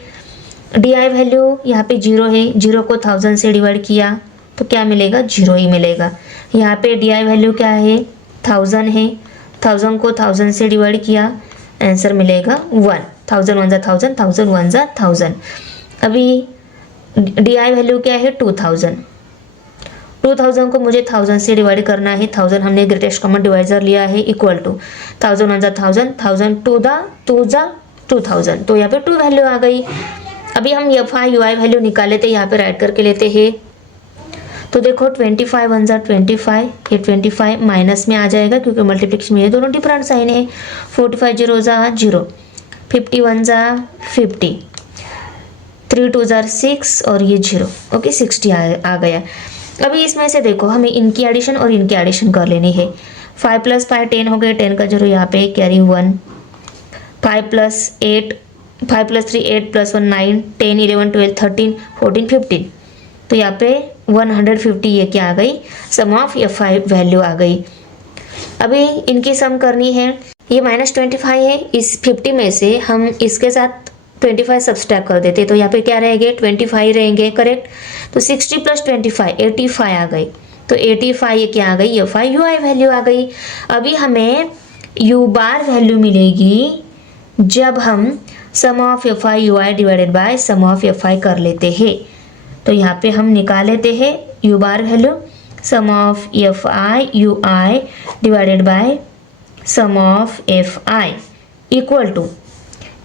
डी आई वैल्यू यहाँ पे 0 है, 0 को 1000 से डिवाइड किया तो क्या मिलेगा? 0 ही मिलेगा। यहाँ पे डी आई वैल्यू क्या है? 1000 है, 1000 को 1000 से डिवाइड किया, आंसर मिलेगा 1। 1000 1 जा 1000, 1000 1 जा 1000। अभी डी आई वैल्यू क्या है? 2000। 2000 को मुझे 1000 से डिवाइड करना है। 1000 हमने ग्रेटेस्ट कॉमन डिवाइजर लिया है, इक्वल टू 1000 1 जा 1000, 1000 2 जा 2000। तो यहाँ पे 2 वैल्यू आ गई। अभी हम F I you I value निकाल लेते हैं, यहाँ पे राइट करके लेते हैं। तो देखो 25 1 जा 25, ये 25 माइनस में आ जाएगा क्योंकि मल्टीप्लिकेशन में ये दोनों डिफरेंट साइन है। 45 0 जा 0, 51 जा 50, 3 2 जा 6 और ये 0। ओके, 60 आ गया। अभी इसमें से देखो हमें इनकी एडिशन और इनकी एडिशन कर लेनी है। 5 + 5 10 हो गए, 10 का 0 यहाँ पे कैरी 1, 5 + 3 8 + 1 9, 10 11 12 13 14 15। तो यहाँ पे 150 ये क्या आ गई? सम ऑफ एफ आई वैल्यू आ गई। अभी इनकी सम करनी है। ये -25 है, इस 50 में से हम इसके साथ 25 सब्सट्रैक्ट कर देते तो यहाँ पे क्या रहेंगे 25 रहेंगे, करेक्ट। तो 60 प्लस 25 85 आ गई। तो 85 ये क्या आ गई, F I you I value आ गई। अभी हमें यू बार वैल्यू मिलेगी जब हम sum of F I you I divided by sum of F I कर लेते हैं। तो यहाँ पे हम निकाल लेते हैं u bar value, sum of F I you I divided by sum of F I equal to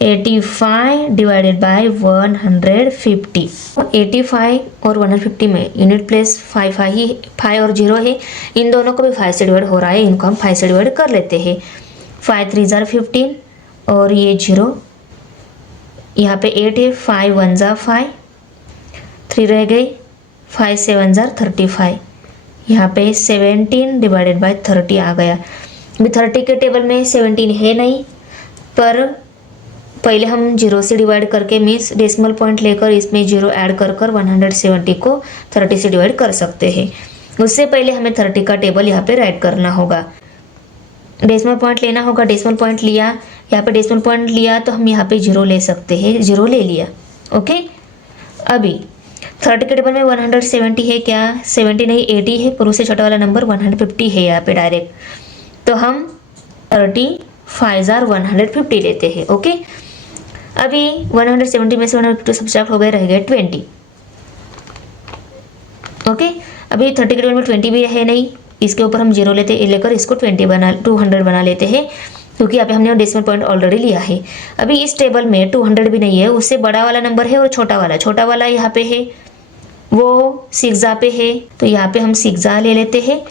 85 divided by 150। 85 और 150 में यूनिट प्लेस 5 और 0 है, इन दोनों को भी 5 से डिवाइड हो रहा है, इनको हम 5 से डिवाइड कर लेते हैं। 5 3 जार 15 और ये 0, यहाँ पे 8 है, 5 1 जार 5, 3 रह गई, 5 7 जार 35, यहाँ पे 17 डिवाइडेड बाय 30 आ गया। अभी 30 के टेबल में 17 है नहीं, पर पहले हम 0 से डिवाइड करके मीन्स डेसिमल पॉइंट लेकर इसमें 0 ऐड कर 170 को 30 से डिवाइड कर सकते हैं। उससे पहले हमें 30 का टेबल यहाँ पे राइट करना होगा, डेसिमल पॉइंट लेना होगा। डेसिमल पॉइंट लिया, यहाँ पे डेसिमल पॉइंट लिया तो हम यहाँ पे 0 ले सकते हैं, 0 ले लिया, ओके। अभी 30 के टेबल में 170 है, क्या 70 नहीं 80 है, पर उससे छोटा वाला नंबर 150 है यहाँ पे डायरेक्ट। तो हम 35 जार 150 लेते हैं, ओके। अभी 170 में से 150 सब्ट्रैक्ट हो गए, रह गए 20, ओके। अभी 30 के टेबल में 20 भी है नहीं, इसके ऊपर हम 0 लेते लेकर इसको 200 बना लेते हैं, क्योंकि यहाँ पे हमने डेसिमल पॉइंट ऑलरेडी लिया है। अभी इस टेबल में 200 भी नहीं है, उससे बड़ा वाला नंबर है और छोटा वाला यहाँ पे है, वो 6 पे है, तो यहाँ पे हम 6 ले लेते हैं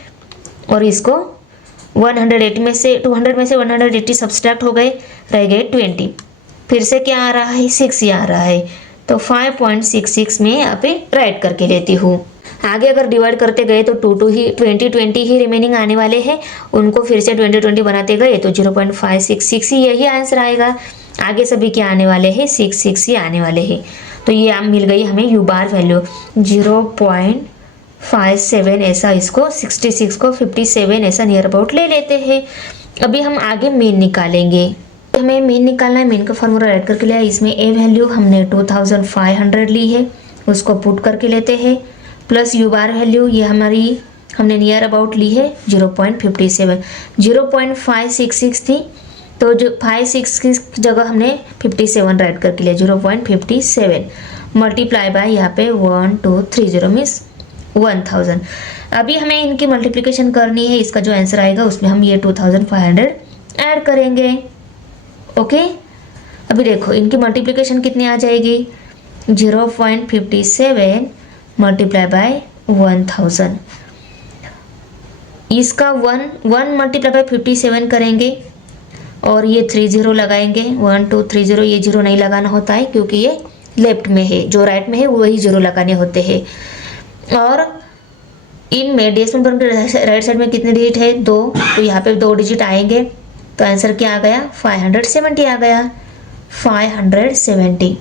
और इसको 180 में से 200 में से 180 सब्सट्रैक्ट हो गए, रह गए 20। फिर से क्या आ रहा है, 6 ही आ रहा है, तो 5.66 में यहाँ पे राइट करके लेती हूँ। आगे अगर डिवाइड करते गए तो 20 ही रिमेनिंग आने वाले हैं, उनको फिर से 20 बनाते गए तो 0.566 ही यही आंसर आएगा। आगे सभी क्या आने वाले हैं, 66 ही आने वाले हैं। तो ये आम मिल गई हमें यू बार वैल्यू 0.57, ऐसा इसको 66 को 57 ऐसा नियर अबाउट ले लेते हैं। अभी हम आगे मीन निकालेंगे, हमें मीन निकालना है। मीन का फॉर्मूला राइट करके लिया, इसमें ए वैल्यू हमने 2500 ली है, उसको पुट करके लेते हैं, प्लस यू बार वैल्यू ये हमारी हमने नियर अबाउट ली है 0.57, 0.566 थी, तो जो 566 की जगह हमने 57 राइट करके लिया, 0.57 मल्टीप्लाई बाय यहाँ पे 1230 मीन्स 1000। अभी हमें इनकी मल्टीप्लिकेशन करनी है, इसका जो आंसर आएगा उसमें हम ये 2500 ऐड करेंगे, ओके। अभी देखो इनकी मल्टीप्लिकेशन कितनी आ जाएगी, 0.57 मल्टीप्लाई बाय 1000, इसका 1 मल्टीप्लाई बाय 57 करेंगे और ये 30 लगाएंगे, 1 2 30, ये 0 नहीं लगाना होता है क्योंकि ये लेफ्ट में है, जो राइट में है वही 0 लगाने होते हैं। और इनमें डेसिमल पॉइंट के राइट साइड में कितने डिजिट है, 2, तो यहाँ पे 2 डिजिट आएंगे, तो आंसर क्या आ गया 570 आ गया, 570।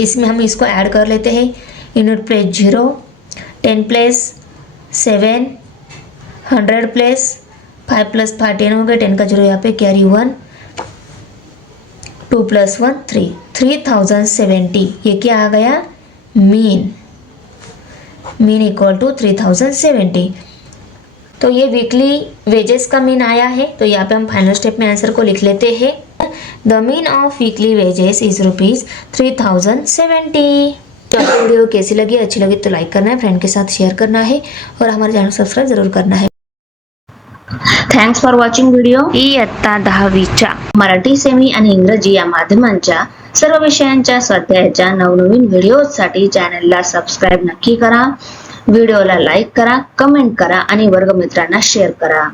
इसमें हम इसको ऐड कर लेते हैं, unit place 0, 10 place 7, 100 place 5 plus 5 10 हो गए, 10 का 0 यहाँ पे कैरी 1, 2 प्लस 1 3, 3070। ये क्या आ गया, मीन इक्वल टू 3070। तो ये वीकली वेजेस का मीन आया है, तो यहाँ पे हम फाइनल स्टेप में आंसर को लिख लेते हैं। The mean of weekly wages is ₹3070। तो आपको वीडियो कैसी लगी, अच्छी लगी तो लाइक करना है, फ्रेंड के साथ शेयर करना है और हमारे चैनल सब्सक्राइब जरूर करना है। Thanks for watching video. इयत्ता 10वीच्या मराठी, सेमी आणि इंग्रजी या माध्यमांच्या सर्व विषयांच्या स्वाध्यायाच्या नवनवीन व्हिडिओसाठी चॅनलला सबस्क्राईब नक्की करा, व्हिडिओला लाईक करा, कमेंट करा आणि वर्गमित्रांना शेअर करा।